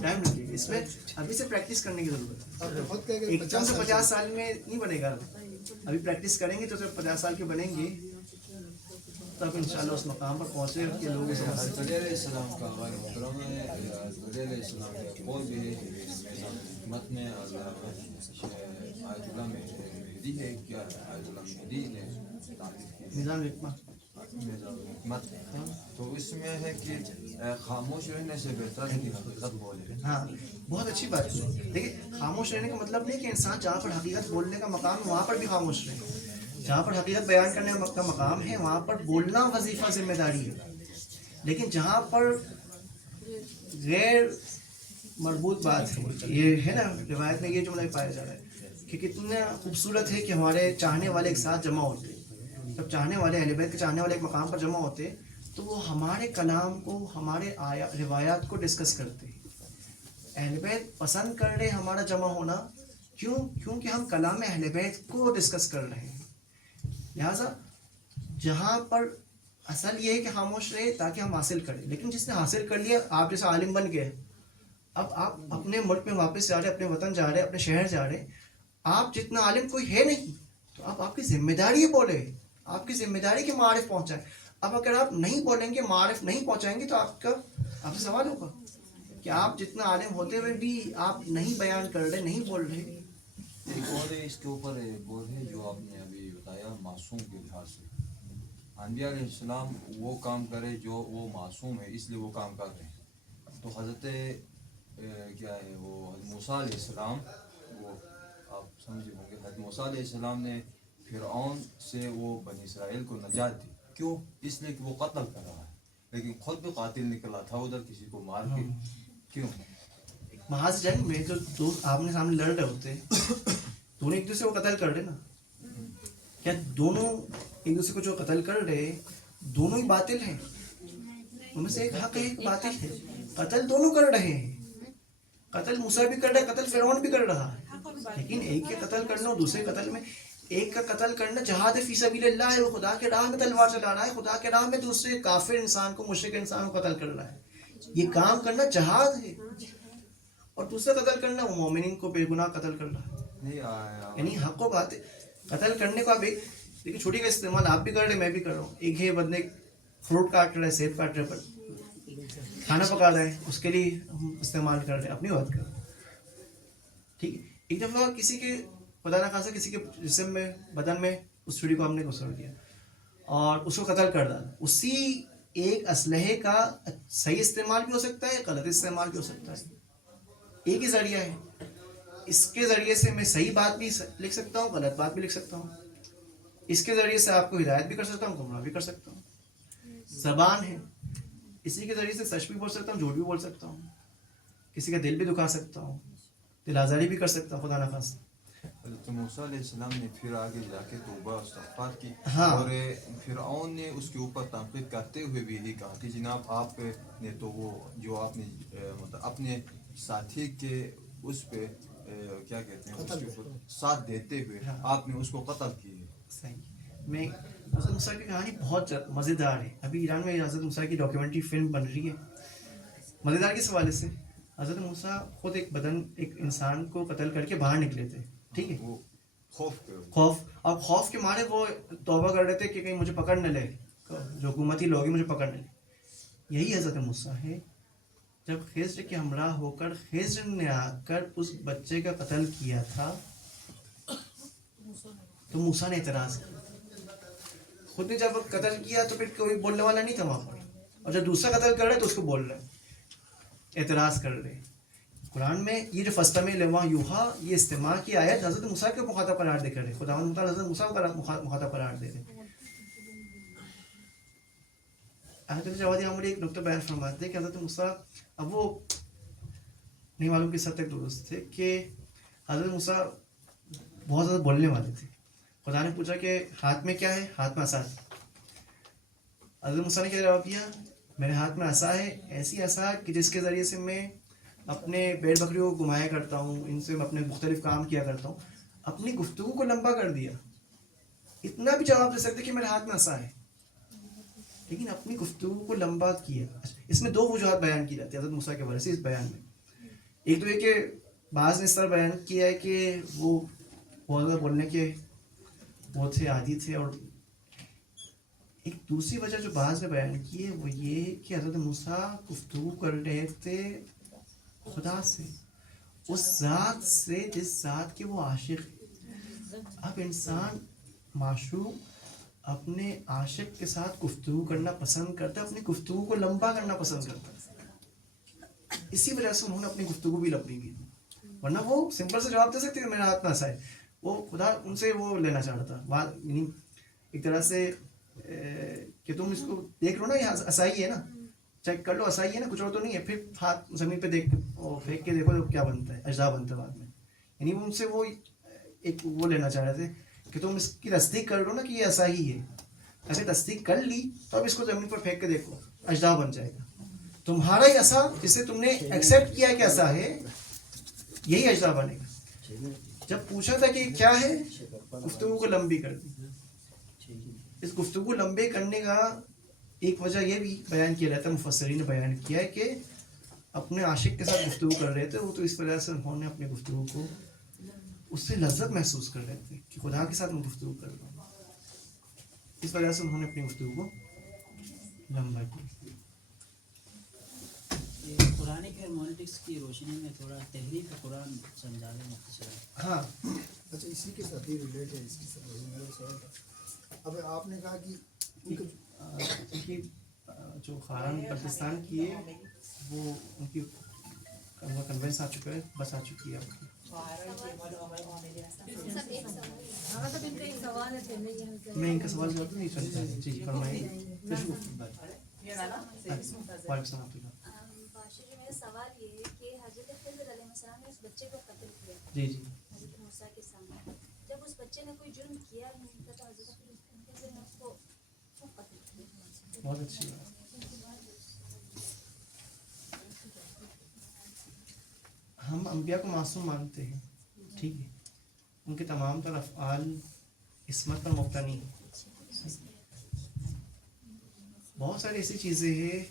ٹائم لگے. اس میں ابھی سے پریکٹس کرنے کی ضرورت ہے. آپ خود کہہ گئے ایک دم سے 50 سال میں نہیں بنے گا. ابھی پریکٹس کریں گے تو جب 50 سال کے بنیں گے تب انشاءاللہ اس مقام پر پہنچے کہ لوگ اس حضرت علیہ السلام کا ہمارے محترم ہے. حضرت علیہ السلام کا قول بھی ہے حکمت میں آیت اللہ میں مہدی ہے. کیا آیت اللہ مہدی نے تعریف کی نظام حکمہ. حکمت تو اس میں ہے کہ خاموش رہنے سے بہتر ہے کہ حقیقت بولے. ہاں بہت اچھی بات ہے. دیکھیں خاموش رہنے کا مطلب نہیں کہ انسان جہاں پر حقیقت بولنے کا مقام ہے وہاں پر بھی خاموش رہے. جہاں پر حقیقت بیان کرنے کا مقام ہے وہاں پر بولنا وظیفہ ذمہ داری ہے. لیکن جہاں پر غیر مربوط بات ہے, یہ ہے نا روایت میں یہ جملہ پایا جا رہا ہے کہ کتنا خوبصورت ہے کہ ہمارے چاہنے والے ایک ساتھ جمع ہوتے. جب چاہنے والے اہل بیت کے چاہنے والے ایک مقام پر جمع ہوتے تو وہ ہمارے کلام کو, ہمارے روایات کو ڈسکس کرتے. اہل بیت پسند کر رہے ہمارا جمع ہونا, کیونکہ ہم کلام اہل بیت کو ڈسکس کر رہے ہیں. لہٰذا جہاں پر اصل یہ ہے کہ خاموش رہے تاکہ ہم حاصل کریں. لیکن جس نے حاصل کر لیا, آپ جیسا عالم بن گئے, اب آپ اپنے ملک میں واپس جا رہے, اپنے وطن جا رہے, اپنے شہر جا رہے, آپ جتنا عالم کوئی ہے نہیں, تو اب آپ کی ذمہ داری ہے بولے, آپ کی ذمہ داری کہ معارف پہنچائیں. اب اگر آپ نہیں بولیں گے, معارف نہیں پہنچائیں گے, تو آپ سے سوال ہوگا کہ آپ جتنا عالم ہوتے ہوئے بھی آپ نہیں بیان کر رہے, نہیں بول رہے. ایک اور اس کے اوپر ایک اور ہے جو آپ نے ابھی بتایا معصوم کے لحاظ سے. انبیاء علیہ السلام وہ کام کرے جو وہ معصوم ہے, اس لیے وہ کام کر رہے ہیں. تو حضرت کیا ہے وہ موسیٰ علیہ السلام, وہ آپ سمجھے ہوں گے, حضرت موسیٰ علیہ السلام نے فرعون سے وہ بنی اسرائیل کو نجات دی. کیوں؟ اس لیے کہ وہ قتل کر رہا ہے, لیکن خود بھی قاتل نکلا تھا ادھر کسی کو مار کے. کیوں؟ محاذ جنگ میں جو دو آمنے سامنے لڑ رہے ہوتے دونوں ایک دوسرے کو قتل کر رہے نا. کیا دونوں ایک دوسرے کو جو قتل کر رہے دونوں ہی باطل ہیں؟ ان میں سے ایک حق ہے, ایک باطل ہے. قتل دونوں کر رہے ہیں, قتل موسیٰ بھی کر رہا ہے, قتل فرعون بھی کر رہا ہے. لیکن ایک کے قتل کرنا اور دوسرے قتل میں, ایک کا قتل کرنا جہاد فی سبیل اللہ ہے, وہ خدا کے راہ میں تلوار چلا رہا ہے, خدا کے راہ میں دوسرے کافر انسان کو, مشرک انسان کو قتل کر رہا ہے. یہ کام کرنا جہاد ہے. اور دوسرا قتل کرنا وہ مومنین کو بے گناہ قتل کر رہا ہے. یعنی حق و بات قتل کرنے کو آپ ایک لیکن چھری کا استعمال آپ بھی کر رہے, میں بھی کر رہا ہوں. ایک ہے بندے فروٹ کاٹ رہا ہے, سیب کاٹ رہے, پر کھانا پکا رہے ہیں, اس کے لیے ہم استعمال کر رہے ہیں, اپنی بات کر رہے ہیں. ٹھیک ہے, ایک دفعہ کسی کے خدا نہ خاصا کسی کے جسم میں, بدن میں اس چھری کو ہم نے گھسڑ دیا اور اس کو قتل کر ڈالا. اسی ایک اسلحے کا صحیح استعمال بھی ہو سکتا ہے, غلط استعمال بھی ہو سکتا ہے. ایک ہی ذریعہ ہے, اس کے ذریعے سے میں صحیح بات بھی لکھ سکتا ہوں, غلط بات بھی لکھ سکتا ہوں. اس کے ذریعے سے آپ کو ہدایت بھی کر سکتا ہوں, گمراہ بھی کر سکتا ہوں. زبان ہے, اسی کے ذریعے سے سچ بھی بول سکتا ہوں, جھوٹ بھی بول سکتا ہوں, کسی کا دل بھی دکھا سکتا ہوں, دل آزاری بھی کر سکتا ہوں, خدا نہ خاصا. حضرت موسیٰ علیہ السلام نے پھر آگے جا کے توبہ استغفار کی, ہاں. اور فرعون نے اس کے اوپر تنقید کرتے ہوئے بھی یہی کہا کہ جناب آپ نے تو وہ جو آپ نے مطلب اپنے ساتھی کے اس پہ کیا کہتے ہیں, اس کے اوپر ساتھ دیتے ہوئے آپ نے اس کو قتل کی ہے. صحیح. میں حضرت موسیٰ کی کہانی بہت مزیدار ہے. ابھی ایران میں حضرت موسیٰ کی ڈاکیومنٹری فلم بن رہی ہے. مزیدار کس حوالے سے, حضرت موسیٰ خود ایک انسان کو قتل کر کے باہر نکلے تھے. ٹھیک ہے, وہ خوف کے مارے وہ توبہ کر رہے تھے کہ کہیں مجھے پکڑ نہ لے, جو حکومتی لوگ ہیں مجھے پکڑ نہ لے. یہی حضرت موسیٰ ہے. جب خضر کے ہمراہ ہو کر خضر نے آ کر اس بچے کا قتل کیا تھا تو موسیٰ نے اعتراض کیا. خود نے جب قتل کیا تو پھر کوئی بولنے والا نہیں تھا وہاں پر, اور جب دوسرا قتل کر رہے تو اس کو بول رہے, اعتراض کر رہے. قرآن میں یہ جو فَاسْتَمِعْ لِمَا یُوحَىٰ, یہ استماع کی آیت حضرت موسیٰ کے مخاطب قرار دے کر رہے, خداوند مطلع حضرت موسیٰ کو مخاطب قرار دے رہے. حضرت جوادی عمری ایک نقطہ بیان فرماتے ہیں کہ حضرت موسیٰ, اب وہ نہیں معلوم کس حد تک درست تھے, کہ حضرت موسیٰ بہت زیادہ بولنے والے تھے. خدا نے پوچھا کہ ہاتھ میں کیا ہے, ہاتھ میں عصا ہے. حضرت موسیٰ نے کیا جواب دیا, میرے ہاتھ میں عصا ہے, ایسی عصا کہ جس کے ذریعے سے میں اپنے بھیڑ بکریوں کو گھمایا کرتا ہوں, ان سے میں اپنے مختلف کام کیا کرتا ہوں. اپنی گفتگو کو لمبا کر دیا. اتنا بھی جواب دے سکتے کہ میرے ہاتھ میں عصا ہے, لیکن اپنی گفتگو کو لمبا کیا. اس میں دو وجوہات بیان کی جاتی ہیں حضرت موسیٰ کے بارے سے اس بیان میں. ایک تو یہ کہ بعض نے اس طرح بیان کیا ہے کہ وہ بہت زیادہ بولنے کے وہ تھے، عادی تھے، اور ایک دوسری وجہ جو بعض نے بیان کی ہے وہ یہ کہ حضرت موسیٰ گفتگو کر رہے تھے خدا سے، اس ذات سے جس ذات کے وہ عاشق ہیں۔ اب انسان معشوق اپنے عاشق کے ساتھ گفتگو کرنا پسند کرتا ہے، اپنی گفتگو کو لمبا کرنا پسند کرتا ہے، اسی وجہ سے انہوں نے اپنی گفتگو بھی لمبی کی، ورنہ وہ سمپل سے جواب دے سکتے کہ میرا ہاتھ نہ ہنسائے، وہ خدا ان سے وہ لینا چاہتا تھا، یعنی ایک طرح سے کہ تم اس کو دیکھ لو نا، یہ اسائی ہے نا، چیک کر لو اسائی ہے نا، کچھ اور تو نہیں ہے، پھر ہاتھ زمین پہ دیکھ اور پھینک کے دیکھو کیا بنتا ہے، اجزا بنتا ہے بعد میں، یعنی وہ ان سے وہ ایک وہ لینا چاہ رہے تھے کہ تم اس کی تصدیق کر لو نا کہ یہ اسائی ہے، اگر تصدیق کر لی تو اب اس کو زمین پر پھینک کے دیکھو، اجزا بن جائے گا، تمہارا ہی ایسا جسے تم نے ایکسیپٹ کیا کہ ایسا ہے یہی اجزا بنے گا۔ جب پوچھا تھا کہ کیا ہے، گفتگو کو لمبی کر دی۔ اس گفتگو لمبے کرنے کا ایک وجہ یہ بھی بیان کیا جاتا ہے، مفسرین نے بیان کیا ہے کہ اپنے عاشق کے ساتھ گفتگو کر رہے تھے وہ، تو اس وجہ سے انہوں نے اپنی گفتگو کو اس سے لذت محسوس کر رہے تھے کہ خدا کے ساتھ میں گفتگو کر رہا ہوں، اس وجہ سے انہوں نے اپنی گفتگو کو لمبا کیا۔ قرآن ہرمونیٹکس کی روشنی میں تھوڑا تحریف قرآن سمجھا دیں مختصراً۔ ہاں اچھا، اسی کے ساتھ ہی ریلیٹ ہے، اس کے ساتھ میرا سوال تھا، اب آپ نے کہا کہ ان کو جو خارن پاکستان کی ہے وہ ان کی کنوینس آ چکا ہے، بس آ چکی ہے آپ کی۔ میں ان کا سوال جواب نہیں سنتا، جی فرمائیے۔ وعلیکم السلام۔ میرا سوال یہ ہے کہ حضرت خضر علیہ السلام نے اس بچے کو قتل کیا جی جی حضرت موسیٰ کے سامنے، جب اس بچے نے کوئی جرم کیا ہی نہیں تھا تو حضرت خضر نے اس کو کیوں قتل کیا؟ بہت اچھی بات۔ ہم انبیاء کو معصوم مانتے ہیں، ٹھیک ہے، ان کے تمام تر افعال عصمت پر مبتنی ہیں۔ بہت ساری ایسی چیزیں ہیں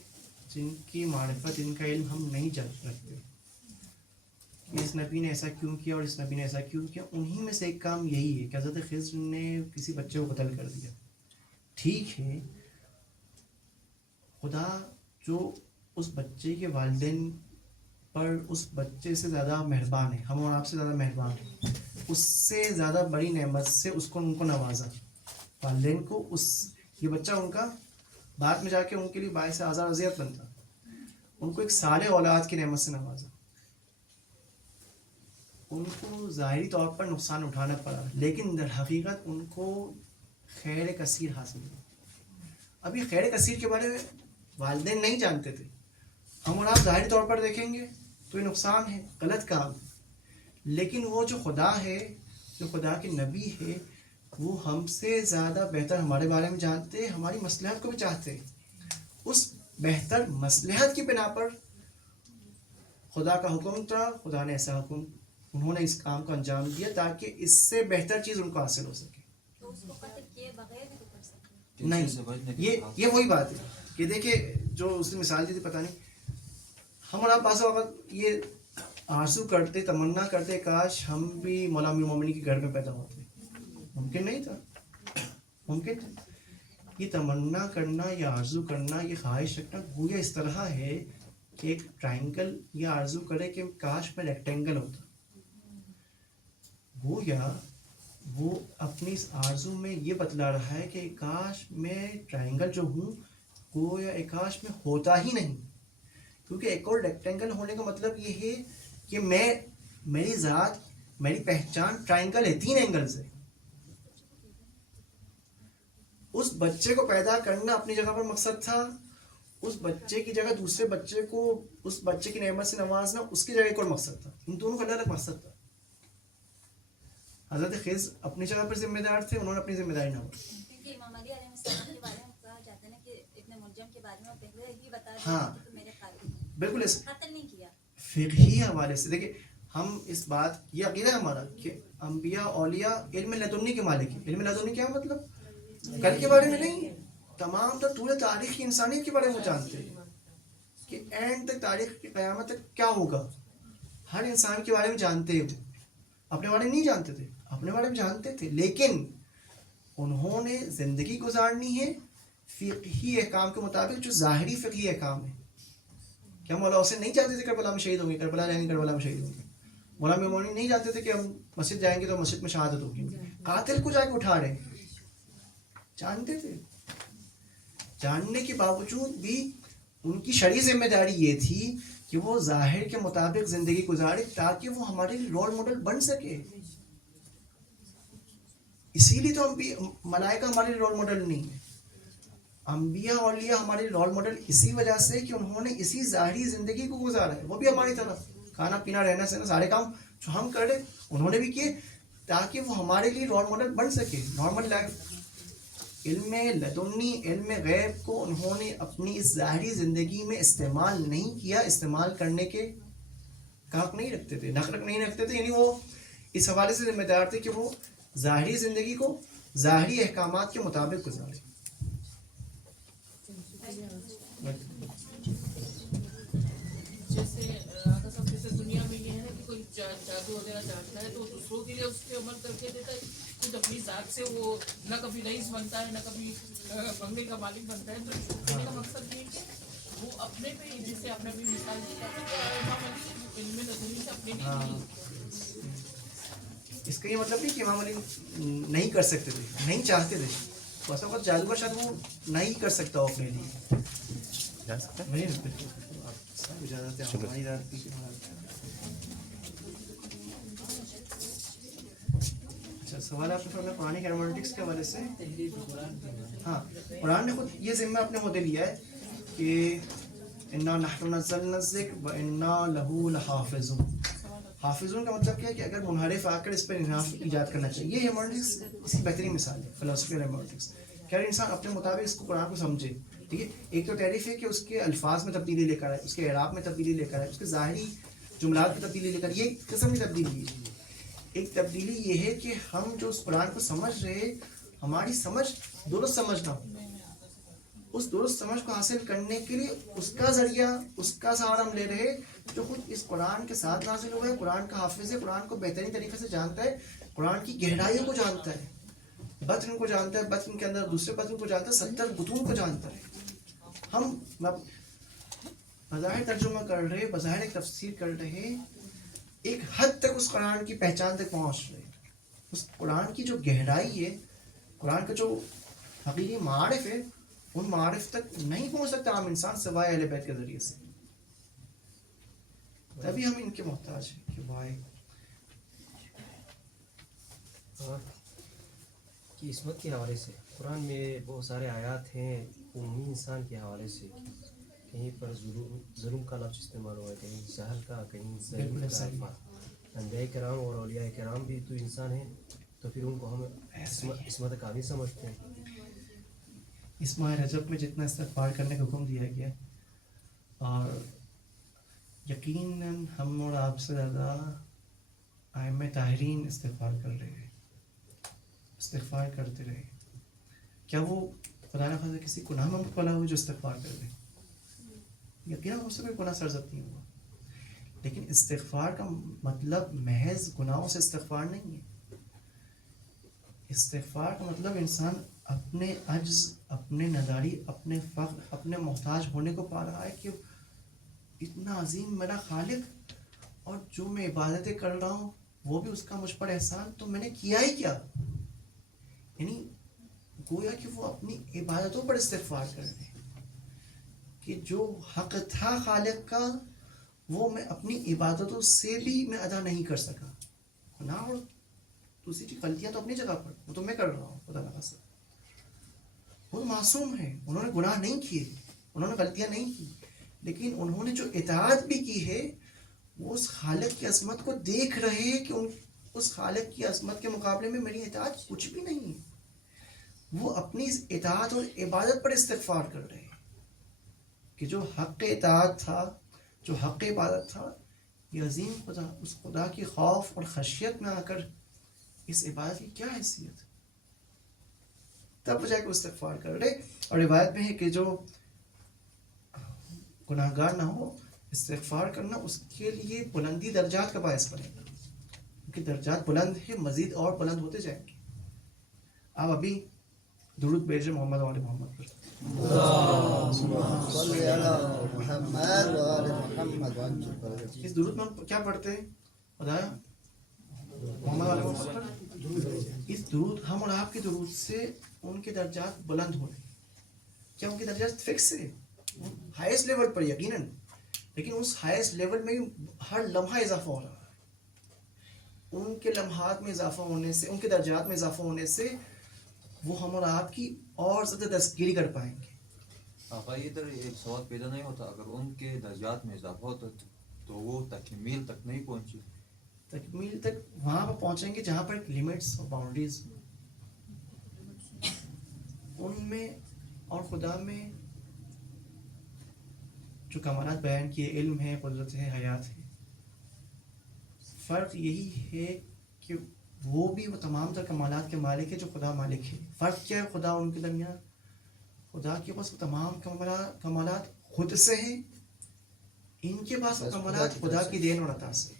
جن کی معرفت، جن کا علم ہم نہیں جان رکھتے کہ اس نبی نے ایسا کیوں کیا اور اس نبی نے ایسا کیوں کیا۔ انہی میں سے ایک کام یہی ہے کہ حضرت خضر نے کسی بچے کو قتل کر دیا، ٹھیک ہے، خدا جو اس بچے کے والدین پر اس بچے سے زیادہ مہربان ہے، ہم اور آپ سے زیادہ مہربان ہے، اس سے زیادہ بڑی نعمت سے اس کو ان کو نوازا، والدین کو، اس یہ بچہ ان کا بعد میں جا کے ان کے لیے باعث آزار اذیت بنتا، ان کو ایک صالح اولاد کی نعمت سے نوازا، ان کو ظاہری طور پر نقصان اٹھانا پڑا لیکن در حقیقت ان کو خیر کثیر حاصل ہوا۔ اب یہ خیر کثیر کے بارے میں والدین نہیں جانتے تھے، ہم اور آپ ظاہری طور پر دیکھیں گے تو یہ نقصان ہے، غلط کام ہے، لیکن وہ جو خدا ہے، جو خدا کے نبی ہے، وہ ہم سے زیادہ بہتر ہمارے بارے میں جانتے ہیں، ہماری مصلحت کو بھی چاہتے ہیں، اس بہتر مصلحت کی بنا پر خدا کا حکم تھا، خدا نے ایسا حکم، انہوں نے اس کام کو انجام دیا تاکہ اس سے بہتر چیز ان کو حاصل ہو سکے۔ تو اس کو قتل کیے بغیر بھی تو کر سکتے ہیں۔ نہیں، یہ وہی بات ہے کہ دیکھیں جو اس نے مثال دی تھی، پتہ نہیں ہم اور آپ بعض وقت یہ آرزو کرتے، تمنا کرتے کاش ہم بھی مولا امیر المومنین کے گھر میں پیدا ہوتے، ممکن نہیں تھا، ممکن تھا۔ یہ تمنا کرنا، یہ آرزو کرنا، یہ خواہش رکھنا گویا اس طرح ہے کہ ایک ٹرائنگل یہ آرزو کرے کہ کاش میں ریکٹینگل ہوتا، گویا وہ اپنی اس آرزو میں یہ بتلا رہا ہے کہ کاش میں ٹرائنگل جو ہوں گویا ایک کاش میں ہوتا ہی نہیں، کیونکہ ایک اور ریکٹینگل ہونے کا مطلب یہ ہے کہ میری ذات، میری پہچان ٹرائنگل ہے، 3 اینگل سے۔ اس بچے کو پیدا کرنا اپنی جگہ پر مقصد تھا، اس بچے کی جگہ دوسرے بچے کو اس بچے کی نعمت سے نوازنا اس کی جگہ ایک اور مقصد تھا، ان دونوں کا الگ الگ مقصد تھا۔ حضرت خضر اپنی جگہ پر ذمہ دار تھے، انہوں نے اپنی ذمہ داری نبھائی۔ کیونکہ امام علی علیہ السلام کے بارے میں کہا جاتا ہے نا کہ ابن ملجم کے بارے میں پہلے ہی بتا دیا ہاں، کہ تم میرے قاتل ہو، بالکل اس قتل نہیں کیا۔ فقہی حوالے سے دیکھیں، ہم اس بات یہ عقیدہ ہے ہمارا کہ انبیاء اولیاء علم لدنی کے مالک ہیں۔ علم لدنی کیا مطلب؟ کل کے بارے میں نہیں، تمام تر طول تاریخ کی انسانیت کے بارے میں وہ جانتے ہیں کہ اینڈ تک، تاریخ کی قیامت تک کیا ہوگا، ہر انسان کے بارے میں جانتے ہو, اپنے بارے میں نہیں جانتے تھے, اپنے بارے میں جانتے تھے, لیکن انہوں نے زندگی گزارنی ہے فقہی احکام کے مطابق جو ظاہری فقہی احکام ہے. کیا مولا حسین نہیں چاہتے تھے کربلا میں شہید ہوں گے, کربلا جائیں گے کربلا میں شہید ہوں گے؟ مولانا مومنی نہیں جانتے تھے کہ ہم مسجد جائیں گے تو مسجد میں شہادت ہوگی. قاتل کو جا کے اٹھا رہے ہیں, جانتے تھے. جاننے کے باوجود بھی ان کی شرعی ذمہ داری یہ تھی کہ وہ ظاہر کے مطابق زندگی گزارے تاکہ وہ ہمارے لیے رول ماڈل بن سکے. اسی لیے تو ملائکہ ہمارے لیے رول ماڈل نہیں ہے. انبیاء اور اولیاء ہمارے رول ماڈل اسی وجہ سے کہ انہوں نے اسی ظاہری زندگی کو گزارا ہے. وہ بھی ہماری طرح کھانا پینا رہنا سہنا سارے کام جو ہم کر رہے انہوں نے بھی کیے تاکہ وہ ہمارے لیے رول ماڈل بن سکے. نارمل لائف, علم لدنی, علم غیب کو انہوں نے اپنی اس ظاہری زندگی میں استعمال نہیں کیا, استعمال کرنے کے حق نہیں رکھتے تھے, نقرق نہیں رکھتے تھے. یعنی وہ اس حوالے سے ذمہ دار تھے کہ وہ ظاہری زندگی کو ظاہری احکامات کے مطابق گزارے. جیسے آقا صاحب جیسے دنیا میں یہ ہے نا کہ کوئی جادو وغیرہ جانتا ہے تو دوسروں کے لیے اس پہ عمل کر کے دیتا ہے, خود اپنی ذات سے وہ نہ کبھی رئیس بنتا ہے نہ کبھی بنگلے کا مالک بنتا ہے. تو کہنے کا مقصد یہ ہے کہ وہ اپنے پہ ہی, جیسے آپ نے ابھی مثال دی امام علی علم نظری سے اپنے بھی. اس کا یہ مطلب نہیں کہ امام علی نہیں کر سکتے تھے, نہیں چاہتے تھے. ویسا وقت جادوگر شاید وہ نہیں کر سکتا ہو اپنے لیے. اچھا سوال آپ نے فرمایا قرآن ہرمنوٹکس کے حوالے سے. تحریف قرآن کے بارے ہاں, قرآن نے خود یہ ذمہ اپنے خود لیا ہے کہ انا نحن نزلنا الذکر وانا لہ لحافظون. حافظون کا مطلب کیا ہے کہ اگر منحرف آ کر اس پر انحراف ایجاد کرنا چاہیے. یہ ہرمنوٹکس اس کی بہترین مثال ہے, فلسفی ہرمنوٹکس. کیا انسان اپنے مطابق اس کو قرآن کو سمجھے. ٹھیک ہے, ایک تو تعریف ہے کہ اس کے الفاظ میں تبدیلی لے کر آئے, اس کے اعراب میں تبدیلی لے کر آئے, اس کے ظاہری جملات میں تبدیلی لے کر. یہ قسم کی تبدیلی ہے. ایک تبدیلی یہ ہے کہ ہم جو اس قرآن کو سمجھ رہے, ہماری سمجھ درست سمجھنا ہو. اس درست سمجھ کو حاصل کرنے کے لیے اس کا ذریعہ, اس کا سہارا ہم لے رہے جو خود اس قرآن کے ساتھ نازل ہوا ہے, قرآن کا حافظ ہے, قرآن کو بہترین طریقے سے جانتا ہے, قرآن کی گہرائیوں کو جانتا ہے, بطن کو جانتا ہے, بطن کے اندر دوسرے بطن کو جانتا ہے, 70 بطون کو جانتا ہے. ہم بظاہر ترجمہ کر رہے, بظاہر ایک تفسیر کر رہے, ایک حد تک اس قرآن کی پہچان تک پہنچ رہے. اس قرآن کی جو گہرائی ہے, قرآن کا جو حقیقی معارف ہے, ان معارف تک نہیں پہنچ سکتا عام انسان سوائے اہل بیت کے ذریعے سے. تبھی ہم ان کے محتاج ہیں کہ بھائی کی عصمت کے حوالے سے قرآن میں بہت سارے آیات ہیں عمومی انسان کے حوالے سے. کہیں پر ظلم کا لفظ استعمال ہوا ہے, کہیں جہل کا, کہیں ظلم کا. انبیاء کرام اور اولیاء کرام بھی تو انسان ہیں, تو پھر ان کو ہم عصمت کامل سمجھتے ہیں. اس ماہ رجب میں جتنا استغفار کرنے کا حکم دیا گیا, اور یقیناً ہم اور آپ سے زیادہ ائمہ طاہرین استغفار کر رہے ہیں, استغفار کرتے رہے. کیا وہ خدا نہ خواستہ کسی گناہ میں مبتلا ہوئے جو استغفار کر رہے ہیں؟ یقیناً اس سے کوئی گناہ سرزد نہیں ہوا. لیکن استغفار کا مطلب محض گناہوں سے استغفار نہیں ہے. استغفار کا مطلب انسان اپنے عجز, اپنے نداری, اپنے فقر, اپنے محتاج ہونے کو پا رہا ہے کہ اتنا عظیم میرا خالق, اور جو میں عبادتیں کر رہا ہوں وہ بھی اس کا مجھ پر احسان, تو میں نے کیا ہی کیا. یعنی گویا کہ وہ اپنی عبادتوں پر استغفار کر رہے ہیں کہ جو حق تھا خالق کا وہ میں اپنی عبادتوں سے بھی میں ادا نہیں کر سکا. گناہ اور دوسری چیز غلطیاں تو اپنی جگہ پر, وہ تو میں کر رہا ہوں. خدا نہ خواستہ وہ معصوم ہیں, انہوں نے گناہ نہیں کیے, انہوں نے غلطیاں نہیں کی, لیکن انہوں نے جو اطاعت بھی کی ہے وہ اس خالق کی عظمت کو دیکھ رہے ہیں کہ اس خالق کی عظمت کے مقابلے میں میری اطاعت کچھ بھی نہیں ہے. وہ اپنی اطاعت اور عبادت پر استغفار کر رہے ہیں کہ جو حق اطاعت تھا, جو حق عبادت تھا, یہ عظیم خدا, اس خدا کی خوف اور خشیت میں آ کر اس عبادت کی کیا حیثیت, تب وہ جا کے استغفار کر رہے. اور روایت میں ہے کہ جو گناہ گار نہ ہو استغفار کرنا اس کے لیے بلندی درجات کا باعث بنے گا، کیونکہ درجات بلند ہے، مزید اور بلند ہوتے جائیں گے. آپ ابھی درود بھیجیں محمد وعلی محمد پر. صلی علی محمد و آل محمد وعجل فرجہ. اس درود میں ہم کیا پڑھتے ہیں بتایا محمد وعلی محمد پر. اس درود ہم اور آپ کے درود سے ان کے درجات بلند ہو رہے ہیں. کیا ان کے درجات فکس ہے ہائیسٹ لیول پر یقیناً، لیکن اس ہائیسٹ لیول میں ہر لمحہ اضافہ ہو رہا ہے. ان کے لمحات میں اضافہ ہونے سے، ان کے درجات میں اضافہ ہونے سے وہ ہم اور آپ کی اور زیادہ دستگیری کر پائیں گے. آقا ادھر ایک سوال پیدا نہیں ہوتا، اگر ان کے درجات میں اضافہ ہوتا تو وہ تکمیل تک نہیں پہنچی؟ تکمیل تک وہاں پر پہنچیں گے جہاں پر لمٹس اور باؤنڈریز ان میں اور خدا میں جو کمالات بیان کیے، علم ہے، قدرت ہے، حیات ہے. فرق یہی ہے کہ وہ بھی وہ تمام تر کمالات کے مالک ہے جو خدا مالک ہے. فرق کیا ہے خدا ان کے درمیان؟ خدا کے پاس وہ تمام کمالات خود سے ہیں، ان کے پاس وہ کمالات خدا کی دین اور عطا سے.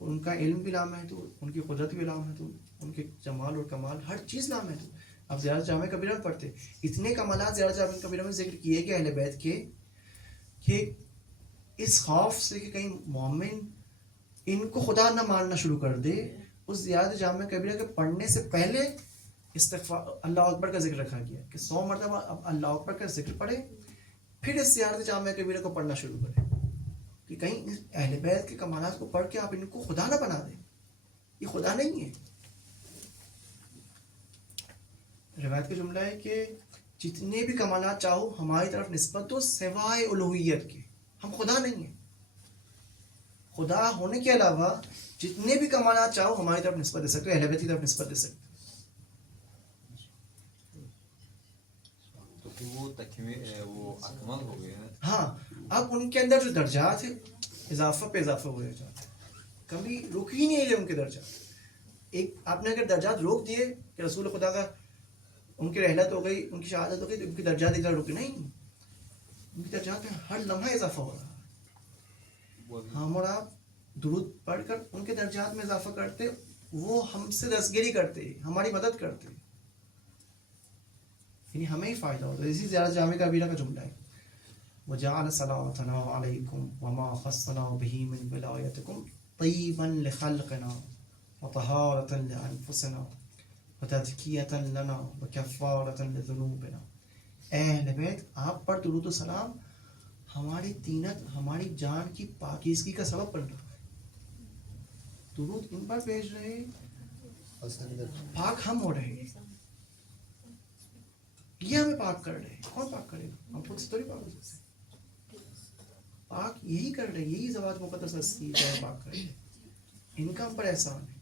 ان کا علم بھی لامحدود، ان کی قدرت بھی لامحدود، ان کے جمال اور کمال ہر چیز لامحدود. اب زیادہ جامع کبیرہ میں پڑھتے اتنے کمالات زیادہ جامع کبیرہ میں ذکر کیے کہ اہل بیت کے کہ اس خوف سے کہ کہیں مومن ان کو خدا نہ ماننا شروع کر دے، اس زیادہ جامع کبیرہ کے پڑھنے سے پہلے استغفار اللہ اکبر کا ذکر رکھا گیا کہ 100 مرتبہ اب اللہ اکبر کا ذکر پڑھے، پھر اس زیادہ جامع کبیرہ کو پڑھنا شروع کرے کہ کہیں اہل بیت کے کمالات کو پڑھ کے آپ ان کو خدا نہ بنا دیں. یہ خدا نہیں ہے. روایت کا جملہ ہے کہ جتنے بھی کمالات چاہو ہماری طرف نسبت دو سوائے الوہیت کے، ہم خدا نہیں ہیں. خدا ہونے کے علاوہ جتنے بھی کمالات چاہو ہماری طرف نسبت دے سکتے، اہل بیت کی طرف نسبت دے سکتے. تو پھر وہ وہ اکمل ہو گئے ہیں. ہاں، اب ان کے اندر جو درجات ہیں اضافہ پہ اضافہ ہوئے جاتے ہیں، کبھی رک ہی نہیں رہے ان کے درجات. ایک آپ نے اگر درجات روک دیے کہ رسول خدا کا ان کی رحلت ہو گئی، ان کی شہادت ہو گئی، تو ان کی درجات ادھر رکے نہیں، ان کی درجات میں ہر لمحہ اضافہ ہو رہا ہے. ہم اور آپ درود پڑھ کر ان کے درجات میں اضافہ کرتے، وہ ہم سے دستگیری کرتے، ہماری مدد کرتے، یعنی ہمیں ہی فائدہ ہوتا ہے. اسی زیادہ جامع کبیرہ کا جملہ ہے وَجَعَلَ صَلَوَاتَنَا عَلَيْكُمْ وَمَا خَصَّنَا بِهِ مِنْ وِلَایَتِكُمْ طِيبًا لِخَلْقِنَا وَطَهَارَةً لِأَنفُسِنَا وَتَزْكِيَةً لَنَا وَكَفَّارَةً لِذُنُوبِنَا. اہل بیت آپ پر درود و سلام ہماری طینت، ہماری جان کی پاکیزگی کا سبب بن رہا ہے. درود ان پر بھیج رہے پاک ہم ہو رہے ہیں، یہ ہمیں پاک کر رہے ہیں. کون پاک کرے گا؟ ہم خود سے تھوڑی پاک ہو سکتے ہیں. پاک یہی کر رہے، یہی ذوات مقدس ہستی ہے پاک کر رہے. ان کا ہم پر احسان ہے،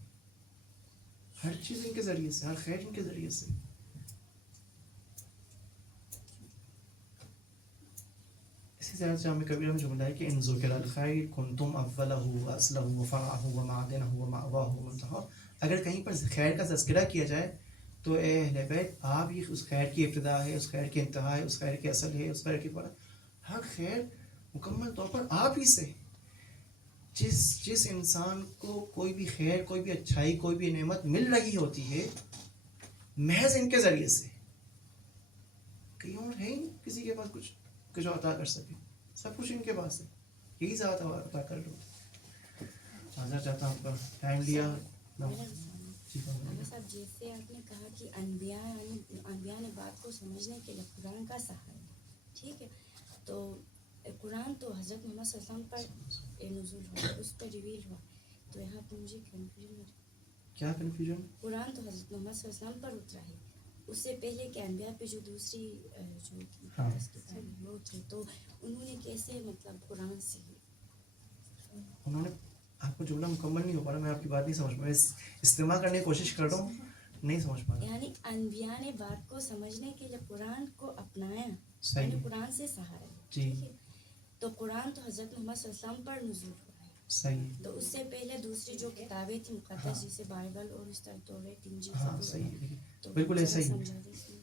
ہر چیز ان کے ذریعے سے، ہر خیر ان کے ذریعے سے. اسی طرح سے ہمیں کبیرہ میں جملہ ہے کہ ان ذکر الخیر کنتم اولہ واصلہ وفرعہ ومعدنہ ومأواہ ومنتہا. اگر کہیں پر خیر کا تذکرہ کیا جائے تو اے اہل بیت آپ ہی اس خیر کی ابتدا ہے، اس خیر کی انتہا ہے، اس خیر کی اصل ہے، اس خیر کی فرع. ہر خیر مکمل طور پر آپ ہی سے. جس انسان کو کوئی بھی خیر، کوئی بھی اچھائی، کوئی بھی نعمت مل رہی ہوتی ہے محض ان کے ذریعے سے. کہیں اور ہے ہی نہیں کسی کے پاس کچھ کہ جو عطا کر سکے، سب کچھ ان کے پاس ہے. یہی ذات عطا کر لو. معذرت چاہتا ہوں آپ کا ٹائم لیا. صاحب جیسے آپ نے کہا کہ انبیاء نے بات کو سمجھنے کے لیے قرآن کا سہارا، ٹھیک ہے، تو قرآن تو حضرت محمد صلی اللہ علیہ وسلم پر نزول ہوا، اس پر ریویل ہوا، تو یہاں پہ مجھے کنفیوژن. کیا کنفیوژن؟ قرآن تو حضرت محمد صلی اللہ علیہ وسلم پر اترا ہے، اس سے پہلے کہ انبیاء پہ جو دوسری جو کتاب وہ اترے، تو انہوں نے کیسے مطلب قرآن سے انہوں نے آپ کو جملہ مکمل نہیں ہو پا رہا، میں آپ کی بات نہیں سمجھ پا رہا، استماع کرنے کی کوشش کر رہا ہوں، نہیں سمجھ پا رہا. یعنی انبیاء نے بات کو سمجھنے کے لیے قرآن کو اپنایا، صحیح، یعنی قرآن سے سہارا ہے، ٹھیک ہے. تو قرآن تو حضرت محمد صلی اللہ علیہ وسلم پر نزول ہوا ہے، صحیح. تو اس سے پہلے دوسری جو کتابیں تھیں مقدس جیسے بائبل اور اس طرح توریت انجیل، ہاں صحیح، بالکل ایسا ہی.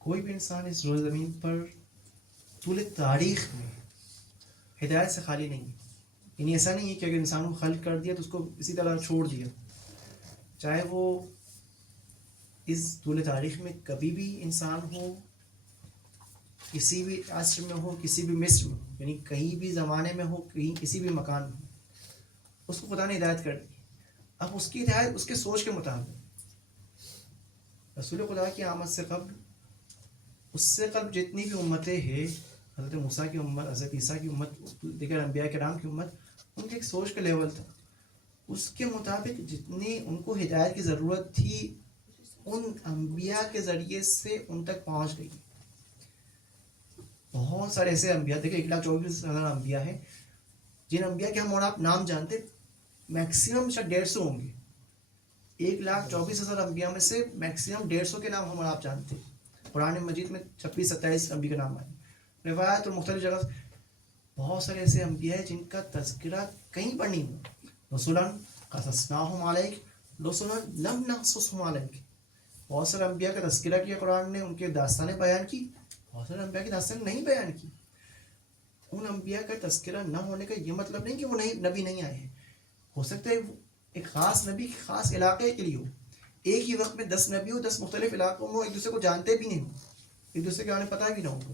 کوئی بھی انسان اس روز زمین پر طول تاریخ میں ہدایت سے خالی نہیں ہے. یعنی ایسا نہیں ہے کہ اگر انسان کو خلق کر دیا تو اس کو اسی طرح چھوڑ دیا. چاہے وہ اس طول تاریخ میں کبھی بھی انسان ہو, کسی بھی عصر میں ہو, کسی بھی مصر میں ہو, یعنی کہیں بھی زمانے میں ہو, کہیں کسی بھی مکان میں ہو, اس کو خدا نے ہدایت کر دی. اب اس کی ہدایت اس کے سوچ کے مطابق. رسول خدا کی آمد سے قبل, اس سے قبل جتنی بھی امتیں ہیں, حضرت موسیٰ کی امت, حضرت عیسیٰ کی امت, دیگر انبیاء کرام کی امت, ان کے ایک سوچ کا لیول تھا. اس کے مطابق جتنی ان کو ہدایت کی ضرورت تھی ان انبیاء کے ذریعے سے ان تک پہنچ گئی. بہت سارے ایسے انبیاء, دیکھیں 1,24,000 انبیاء ہیں جن انبیاء کے ہم اور آپ نام جانتے, میکسیمم شاید 150 ہوں گے. 1,24,000 انبیاء میں سے میکسیمم 150 کے نام ہم اور آپ جانتے ہیں. قرآن مجید میں 26-27 انبیاء کے نام آئے, روایت اور مختلف جگہ. بہت سارے ایسے انبیاء ہیں جن کا تذکرہ کہیں پر نہیں ہوا. رسولاً قصصناہم علیک, رسولاً لم نقصصہم علیک. بہت سارے انبیاء کا تذکرہ کیا قرآن نے, ان کے داستانیں بیان کی. بہت سارے انبیاء کی داستانیں نہیں بیان کی. ان انبیاء کا تذکرہ نہ ہونے کا یہ مطلب نہیں کہ وہ نبی نہیں آئے ہیں. ہو سکتا ہے ایک خاص نبی خاص علاقے کے لیے ہو, ایک ہی وقت میں 10 نبی ہو, 10 مختلف علاقوں میں, ایک دوسرے کو جانتے بھی نہیں ہو, ایک دوسرے کے بارے میں پتہ بھی نہ ہو.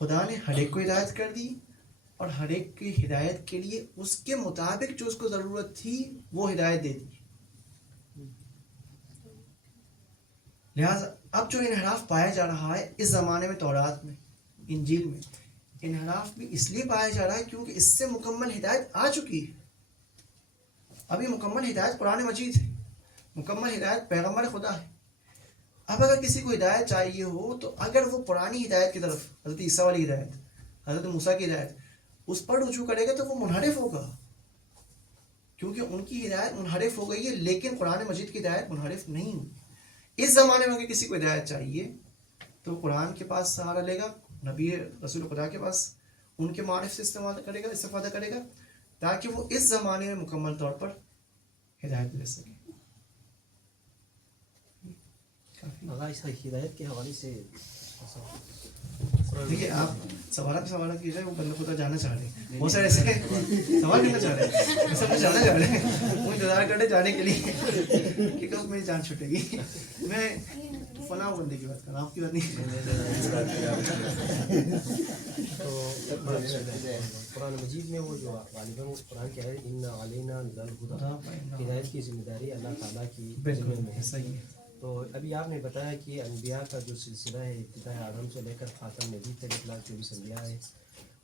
خدا نے ہر ایک کو ہدایت کر دی, اور ہر ایک کی ہدایت کے لیے اس کے مطابق جو اس کو ضرورت تھی وہ ہدایت دے دی. لہٰذا اب جو انحراف پایا جا رہا ہے اس زمانے میں, تورات میں, انجیل میں, انحراف بھی اس لیے پایا جا رہا ہے کیونکہ اس سے مکمل ہدایت آ چکی ہے. ابھی مکمل ہدایت قرآن مجید ہے, مکمل ہدایت پیغمبر خدا ہے. اب اگر کسی کو ہدایت چاہیے ہو تو اگر وہ پرانی ہدایت کی طرف, حضرت عیسیٰ والی ہدایت, حضرت موسیٰ کی ہدایت, اس پر رجوع کرے گا تو وہ منحرف ہوگا, کیونکہ ان کی ہدایت منحرف ہو گئی ہے. لیکن قرآن مجید کی ہدایت منحرف نہیں ہوئی. اس زمانے میں اگر کسی کو ہدایت چاہیے تو قرآن کے پاس سہارا لے گا, نبی رسول خدا کے پاس ان کے معرف سے استفادہ کرے گا تاکہ وہ اس زمانے میں مکمل طور پر ہدایت لے سکے. اس ہدایت کے حوالے سے دیکھیے, آپ سوال کیجیے, وہ بندہ خدا جانا چاہ رہے ہیں, بہت سارے ایسے سوال کرنا چاہ رہے ہیں, سب کچھ جانا چاہ رہے ہیں, وہ انتظار کرتے جانے کے لیے کہ کب میری جان چھوٹے گی. میں فلاں بندے کی بات کر رہا ہوں, آپ کی بات نہیں. تو قرآن مجید میں وہ جو غالباً قرآن کہہ رہے ہیں ان علینا للہدیٰ, ہدایت کی ذمہ داری اللہ تعالیٰ کی ذمہ میں ہے. صحیح ہے. تو ابھی آپ نے بتایا کہ انبیاء کا جو سلسلہ ہے ابتداء آدم سے لے کر خاتم نبی تک 1,24,000 انبیاء ہے.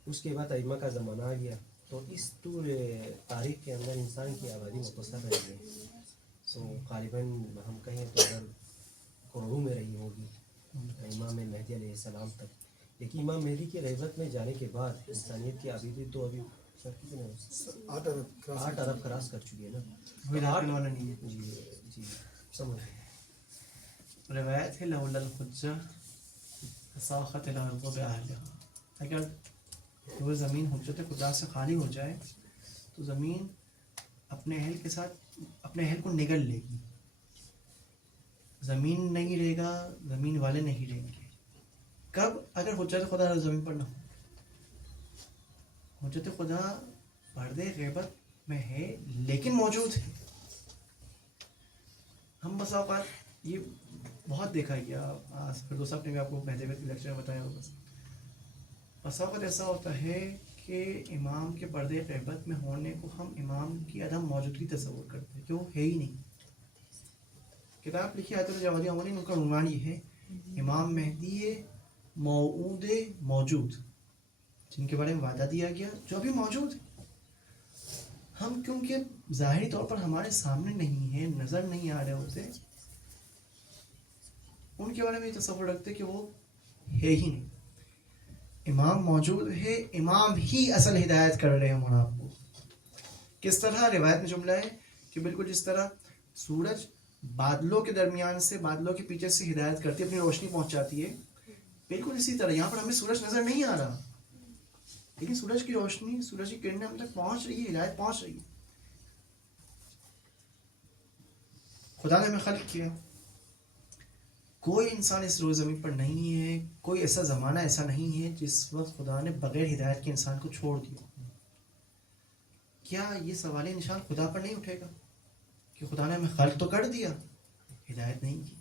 اس کے بعد ائمہ کا زمانہ آ گیا, تو اس طول تاریخ کے اندر انسان کی آبادی مختصر رہ گئی. تو غالباً ہم کہیں تو اگر کروڑوں میں رہی ہوگی امام مہدی علیہ السلام تک. لیکن امام مہدی کی غیبت میں جانے کے بعد انسانیت کی آبادی تو ابھی 8 ارب کراس کر چکی ہے نا. کوئی رات والا نہیں ہے. جی سمجھ. روایت ہے لولا الحجہ ساخت الارض باہلہا, اگر وہ زمین حجت خدا سے خالی ہو جائے تو زمین اپنے اہل کے ساتھ اپنے اہل کو نگل لے گی. زمین نہیں رہے گا, زمین والے نہیں رہیں گے. کب؟ اگر حجت خدا زمین پر نہ ہو. حجت خدا پردے غیبت میں ہے لیکن موجود ہے. ہم بس اوقات یہ بہت دیکھا گیا, فردوس صاحب نے بھی آپ کو مہدی کے لیکچر میں بتایا ہوگا. بس اوقات ایسا ہوتا ہے کہ امام کے پردے غیبت میں ہونے کو ہم امام کی عدم موجودگی تصور کرتے ہیں کہ وہ ہے ہی نہیں. کتاب لکھی آیت الجوادی عموماً ان کا عنوان یہ ہے امام مہدی موعود موجود, جن کے بارے میں وعدہ دیا گیا جو ابھی موجود ہے. ہم کیونکہ ظاہری طور پر ہمارے سامنے نہیں ہیں, نظر نہیں آ رہے ہوتے, ان کے بارے میں یہ تصور رکھتے کہ وہ ہے ہی نہیں. امام موجود ہے, امام ہی اصل ہدایت کر رہے ہیں ہم آپ کو. کس طرح؟ روایت میں جملہ ہے کہ بالکل جس طرح سورج بادلوں کے درمیان سے, بادلوں کے پیچھے سے ہدایت کرتی ہے, اپنی روشنی پہنچاتی ہے, بالکل اسی طرح یہاں پر ہمیں سورج نظر نہیں آ رہا لیکن سورج کی روشنی, سورج کی کرنیں ہم تک پہنچ رہی ہے, ہدایت پہنچ رہی ہے. خدا نے ہمیں خلق کیا, کوئی انسان اس روز زمین پر نہیں ہے, کوئی ایسا زمانہ ایسا نہیں ہے جس وقت خدا نے بغیر ہدایت کے انسان کو چھوڑ دیا. کیا یہ سوال نشان خدا پر نہیں اٹھے گا کہ خدا نے ہمیں خلق تو کر دیا, ہدایت نہیں کی,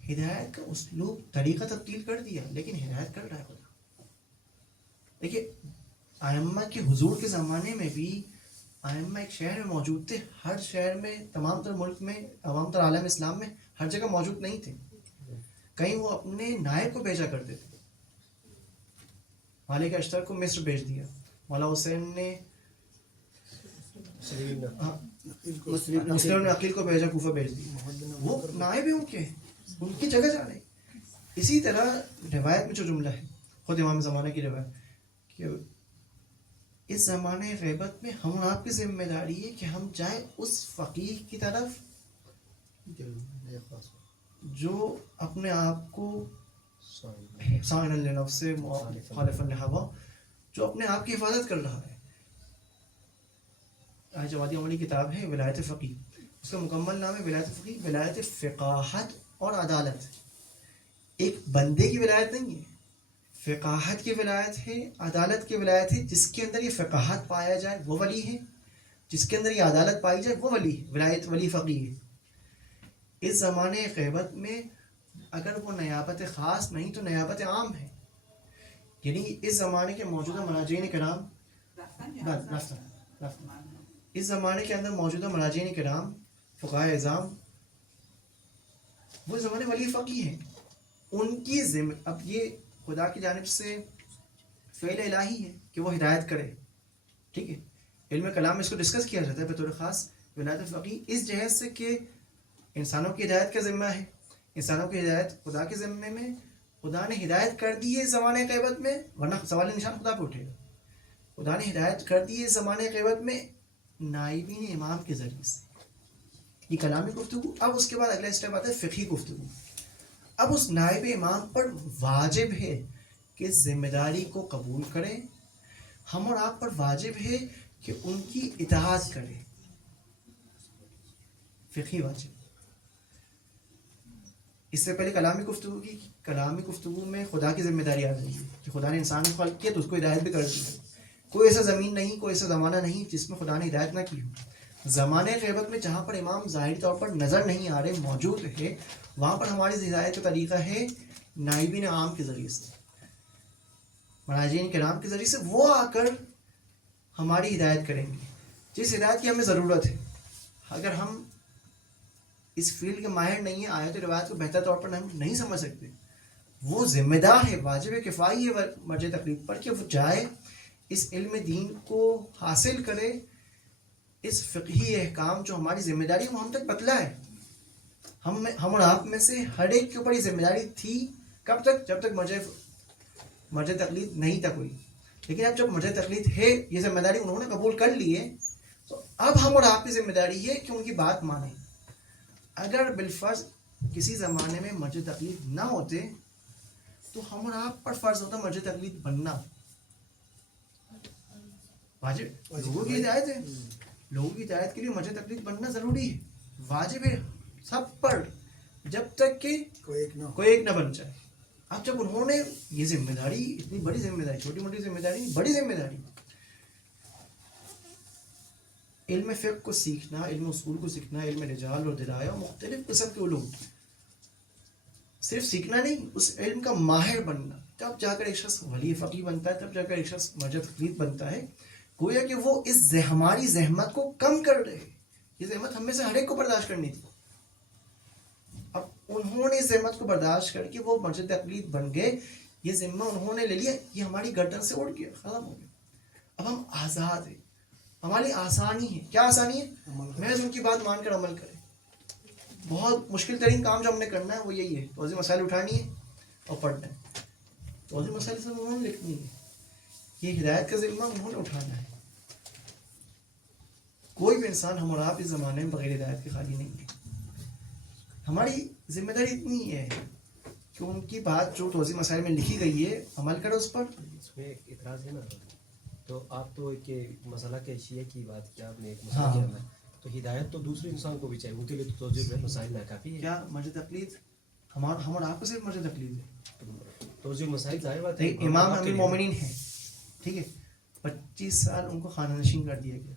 ہدایت کا اسلوب طریقہ تبدیل کر دیا, لیکن ہدایت کر رہا ہے خدا. دیکھیے ائمہ کے حضور کے زمانے میں بھی ائمہ ایک شہر میں موجود تھے, ہر شہر میں, تمام تر ملک میں, تمام تر عالم اسلام میں ہر جگہ موجود نہیں تھے. کہیں وہ اپنے نائب کو بھیجا کرتے تھے. مالک اشتر کو مصر بھیج دیا, مولا حسین نے مسلم نے عقیل کو بھیجا کوفہ بھیج دیا. وہ نائب ہیں ان کی جگہ جانے. اسی طرح روایت میں جو جملہ ہے خود امام زمانہ کی روایت کہ اس زمانے غیبت میں ہم اور آپ کی ذمہ داری ہے کہ ہم جائیں اس فقیہ کی طرف جو اپنے آپ کو سائن لنفس مخالفا لہوا, جو اپنے آپ کی حفاظت کر رہا ہے. جوادی عملی کتاب ہے ولایت فقیہ, اس کا مکمل نام ہے ولایت فقیہ, ولایت فقاہت اور عدالت. ایک بندے کی ولایت نہیں ہے, فقاہت کی ولایت ہے, عدالت کی ولایت ہے. جس کے اندر یہ فقاہت پایا جائے وہ ولی ہے, جس کے اندر یہ عدالت پائی جائے وہ ولی ہے, ولایت ولی فقیہ ہے. اس زمانے غیبت میں اگر وہ نیابت خاص نہیں تو نیابت عام ہے. یعنی اس زمانے کے موجودہ مراجعین کرام, اس زمانے کے اندر موجودہ مراجعین کرام, فقہاء اعظام, وہ زمانے ولی فقیہ ہیں. ان کی ذمہ, اب یہ خدا کی جانب سے فعل الہی ہے کہ وہ ہدایت کرے, ٹھیک ہے. علم کلام میں اس کو ڈسکس کیا جاتا ہے بطور خاص ولایت فقیہ اس جہت سے کہ انسانوں کی ہدایت کا ذمہ ہے. انسانوں کی ہدایت خدا کے ذمے میں, خدا نے ہدایت کر دی ہے اس زمانے غیبت میں, ورنہ سوال نشان خدا پہ اٹھے گا. خدا نے ہدایت کر دی ہے اس زمانے غیبت میں نائبین امام کے ذریعے سے. یہ کلامی گفتگو. اب اس کے بعد اگلا اسٹیپ آتا ہے فقہی گفتگو. اب اس نائب امام پر واجب ہے کہ ذمہ داری کو قبول کریں. ہم اور آپ پر واجب ہے کہ ان کی اطاعت کریں, فقہی واجب. اس سے پہلے کلامی گفتگو کی, کلامی گفتگو میں خدا کی ذمہ داری آ رہی ہے کہ خدا نے انسان کو خلق کیا تو اس کو ہدایت بھی کر دی ہے. کوئی ایسا زمین نہیں, کوئی ایسا زمانہ نہیں جس میں خدا نے ہدایت نہ کی ہو. زمانے غیبت میں جہاں پر امام ظاہری طور پر نظر نہیں آ رہے, موجود ہے, وہاں پر ہماری ہدایت کا طریقہ ہے نائبین عام کے ذریعے سے, مراجعین کرام کے ذریعے سے. وہ آ کر ہماری ہدایت کریں گے جس ہدایت کی ہمیں ضرورت ہے. اگر ہم اس فیلڈ کے ماہر نہیں ہیں, آیت روایت کو بہتر طور پر ہم نہیں سمجھ سکتے, وہ ذمہ دار ہے, واجب کفائی ہے مرجع تقلید پر کہ وہ جائے, اس علم دین کو حاصل کرے. اس فقہی احکام جو ہماری ذمہ داری وہ ہم تک بتلا ہے. ہم اور آپ میں سے ہر ایک کے اوپر یہ ذمہ داری تھی. کب تک؟ جب تک مرجع تقلید نہیں تھا کوئی. لیکن اب جب مرجع تقلید ہے, یہ ذمہ داری انہوں نے قبول کر لی ہے, تو اب ہم اور آپ کی ذمہ داری ہے کہ ان کی بات مانیں. اگر بالفرض کسی زمانے میں مرجع تقلید نہ ہوتے تو ہم اور آپ پر فرض ہوتا مرجع تقلید بننا. واجب لوگوں کی ہدایت ہے, لوگوں کی ہدایت کے لیے مرجع تقلید بننا ضروری ہے, واجب ہے سب پر, جب تک کہ کوئی ایک نہ بن جائے. اب جب انہوں نے یہ ذمہ داری, اتنی بڑی ذمہ داری, چھوٹی موٹی ذمہ داری نہیں, بڑی ذمہ داری, علم فقہ کو سیکھنا, علم اصول کو سیکھنا, علم رجال اور دلایہ, مختلف قسم کے علوم, صرف سیکھنا نہیں, اس علم کا ماہر بننا. تب جا کر ایک شخص ولی فقیہ بنتا ہے, تب جا کر ایک شخص مرجع تقلید بنتا ہے. گویا کہ وہ اس ہماری زحمت کو کم کر رہے. یہ زحمت ہم میں سے ہر ایک کو برداشت کرنی تھی. اب انہوں نے اس زحمت کو برداشت کر کے وہ مرجع تقلید بن گئے, یہ ذمہ انہوں نے لے لیا, یہ ہماری گردن سے اڑ گیا, ختم ہو گیا. اب ہم آزاد ہیں, ہماری آسانی ہے. کیا آسانی ہے؟ محض ان کی بات مان کر عمل کریں. بہت مشکل ترین کام جو ہم نے کرنا ہے وہ یہی ہے, توضیح مسائل اٹھانی ہے اور پڑھنا ہے. توضیح مسائل سب انہوں نے لکھنی ہے, یہ ہدایت کا ذمہ انہوں نے اٹھانا ہے. کوئی بھی انسان ہم اور آپ اس زمانے میں بغیر ہدایت کے خالی نہیں ہے. ہماری ذمہ داری اتنی ہے کہ ان کی بات جو توضیح مسائل میں لکھی گئی ہے عمل کرو اس پر. اس میں ایک اعتراض ہے نا, تو آپ تو ایک مسئلہ کے اشیاء کی بات کیا آپ نے, ایک مسئلہ کیا ہے, تو ہدایت تو دوسرے انسان کو بھی چاہیے, ان کے لیے تو توضیح مسائل نہ کافی ہے. کیا مرجع تقلید ہمارا آپ کو صرف مجھے تکلیف ہے. تو جو مسائل ظاہر بات ہے ایک امام امیر مومنین ہے, ٹھیک ہے, 25 سال ان کو خانہ نشین کر دیا گیا.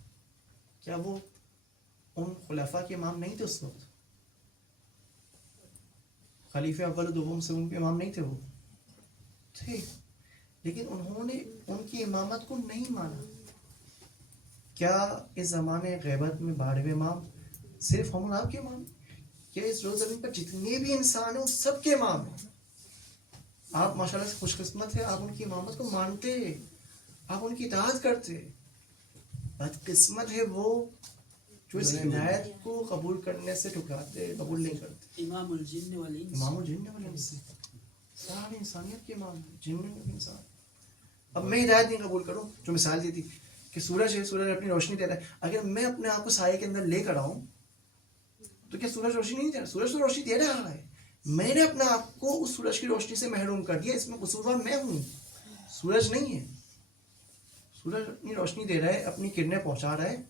کیا وہ ان خلفاء کے امام نہیں تھے اس وقت؟ خلیفہ اول و دوم سے ان کے امام نہیں تھے؟ وہ تھے, لیکن انہوں نے ان کی امامت کو نہیں مانا. کیا اس زمانے غیبت میں 12ویں امام صرف ہم اور آپ کے امام؟ کیا اس روز زمین پر جتنے بھی انسان ہیں ان سب کے امام ہیں؟ آپ ماشاءاللہ سے خوش قسمت ہے, آپ ان کی امامت کو مانتے, آپ ان کی اطاعت کرتے. بد قسمت ہے وہ جو اس ہدایت کو قبول کرنے سے ٹھکراتے, قبول نہیں کرتے. امام الجن والانس, امام الجن والانس, سارے انسانیت کے امام ہیں, جن میں انسان. اب میں ہدایت نہیں قبول کروں, جو مثال دی تھی کہ سورج ہے, سورج اپنی روشنی دے رہا ہے, اگر میں اپنے آپ کو سائے کے اندر لے کر آؤں تو کیا سورج روشنی نہیں دے رہا؟ سورج تو روشنی دے رہا ہے, میں نے اپنے آپ کو اس سورج کی روشنی سے محروم کر دیا. اس میں قصوروار میں ہوں, سورج نہیں ہے. سورج اپنی روشنی دے رہا ہے, اپنی کرنیں پہنچا رہا ہے,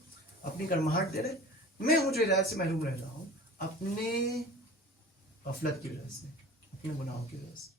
اپنی گرماہٹ دے رہا ہے. میں ہوں جو ہدایت سے محروم رہ رہا ہوں اپنے غفلت کی وجہ سے, اپنے گناہوں کی وجہ سے.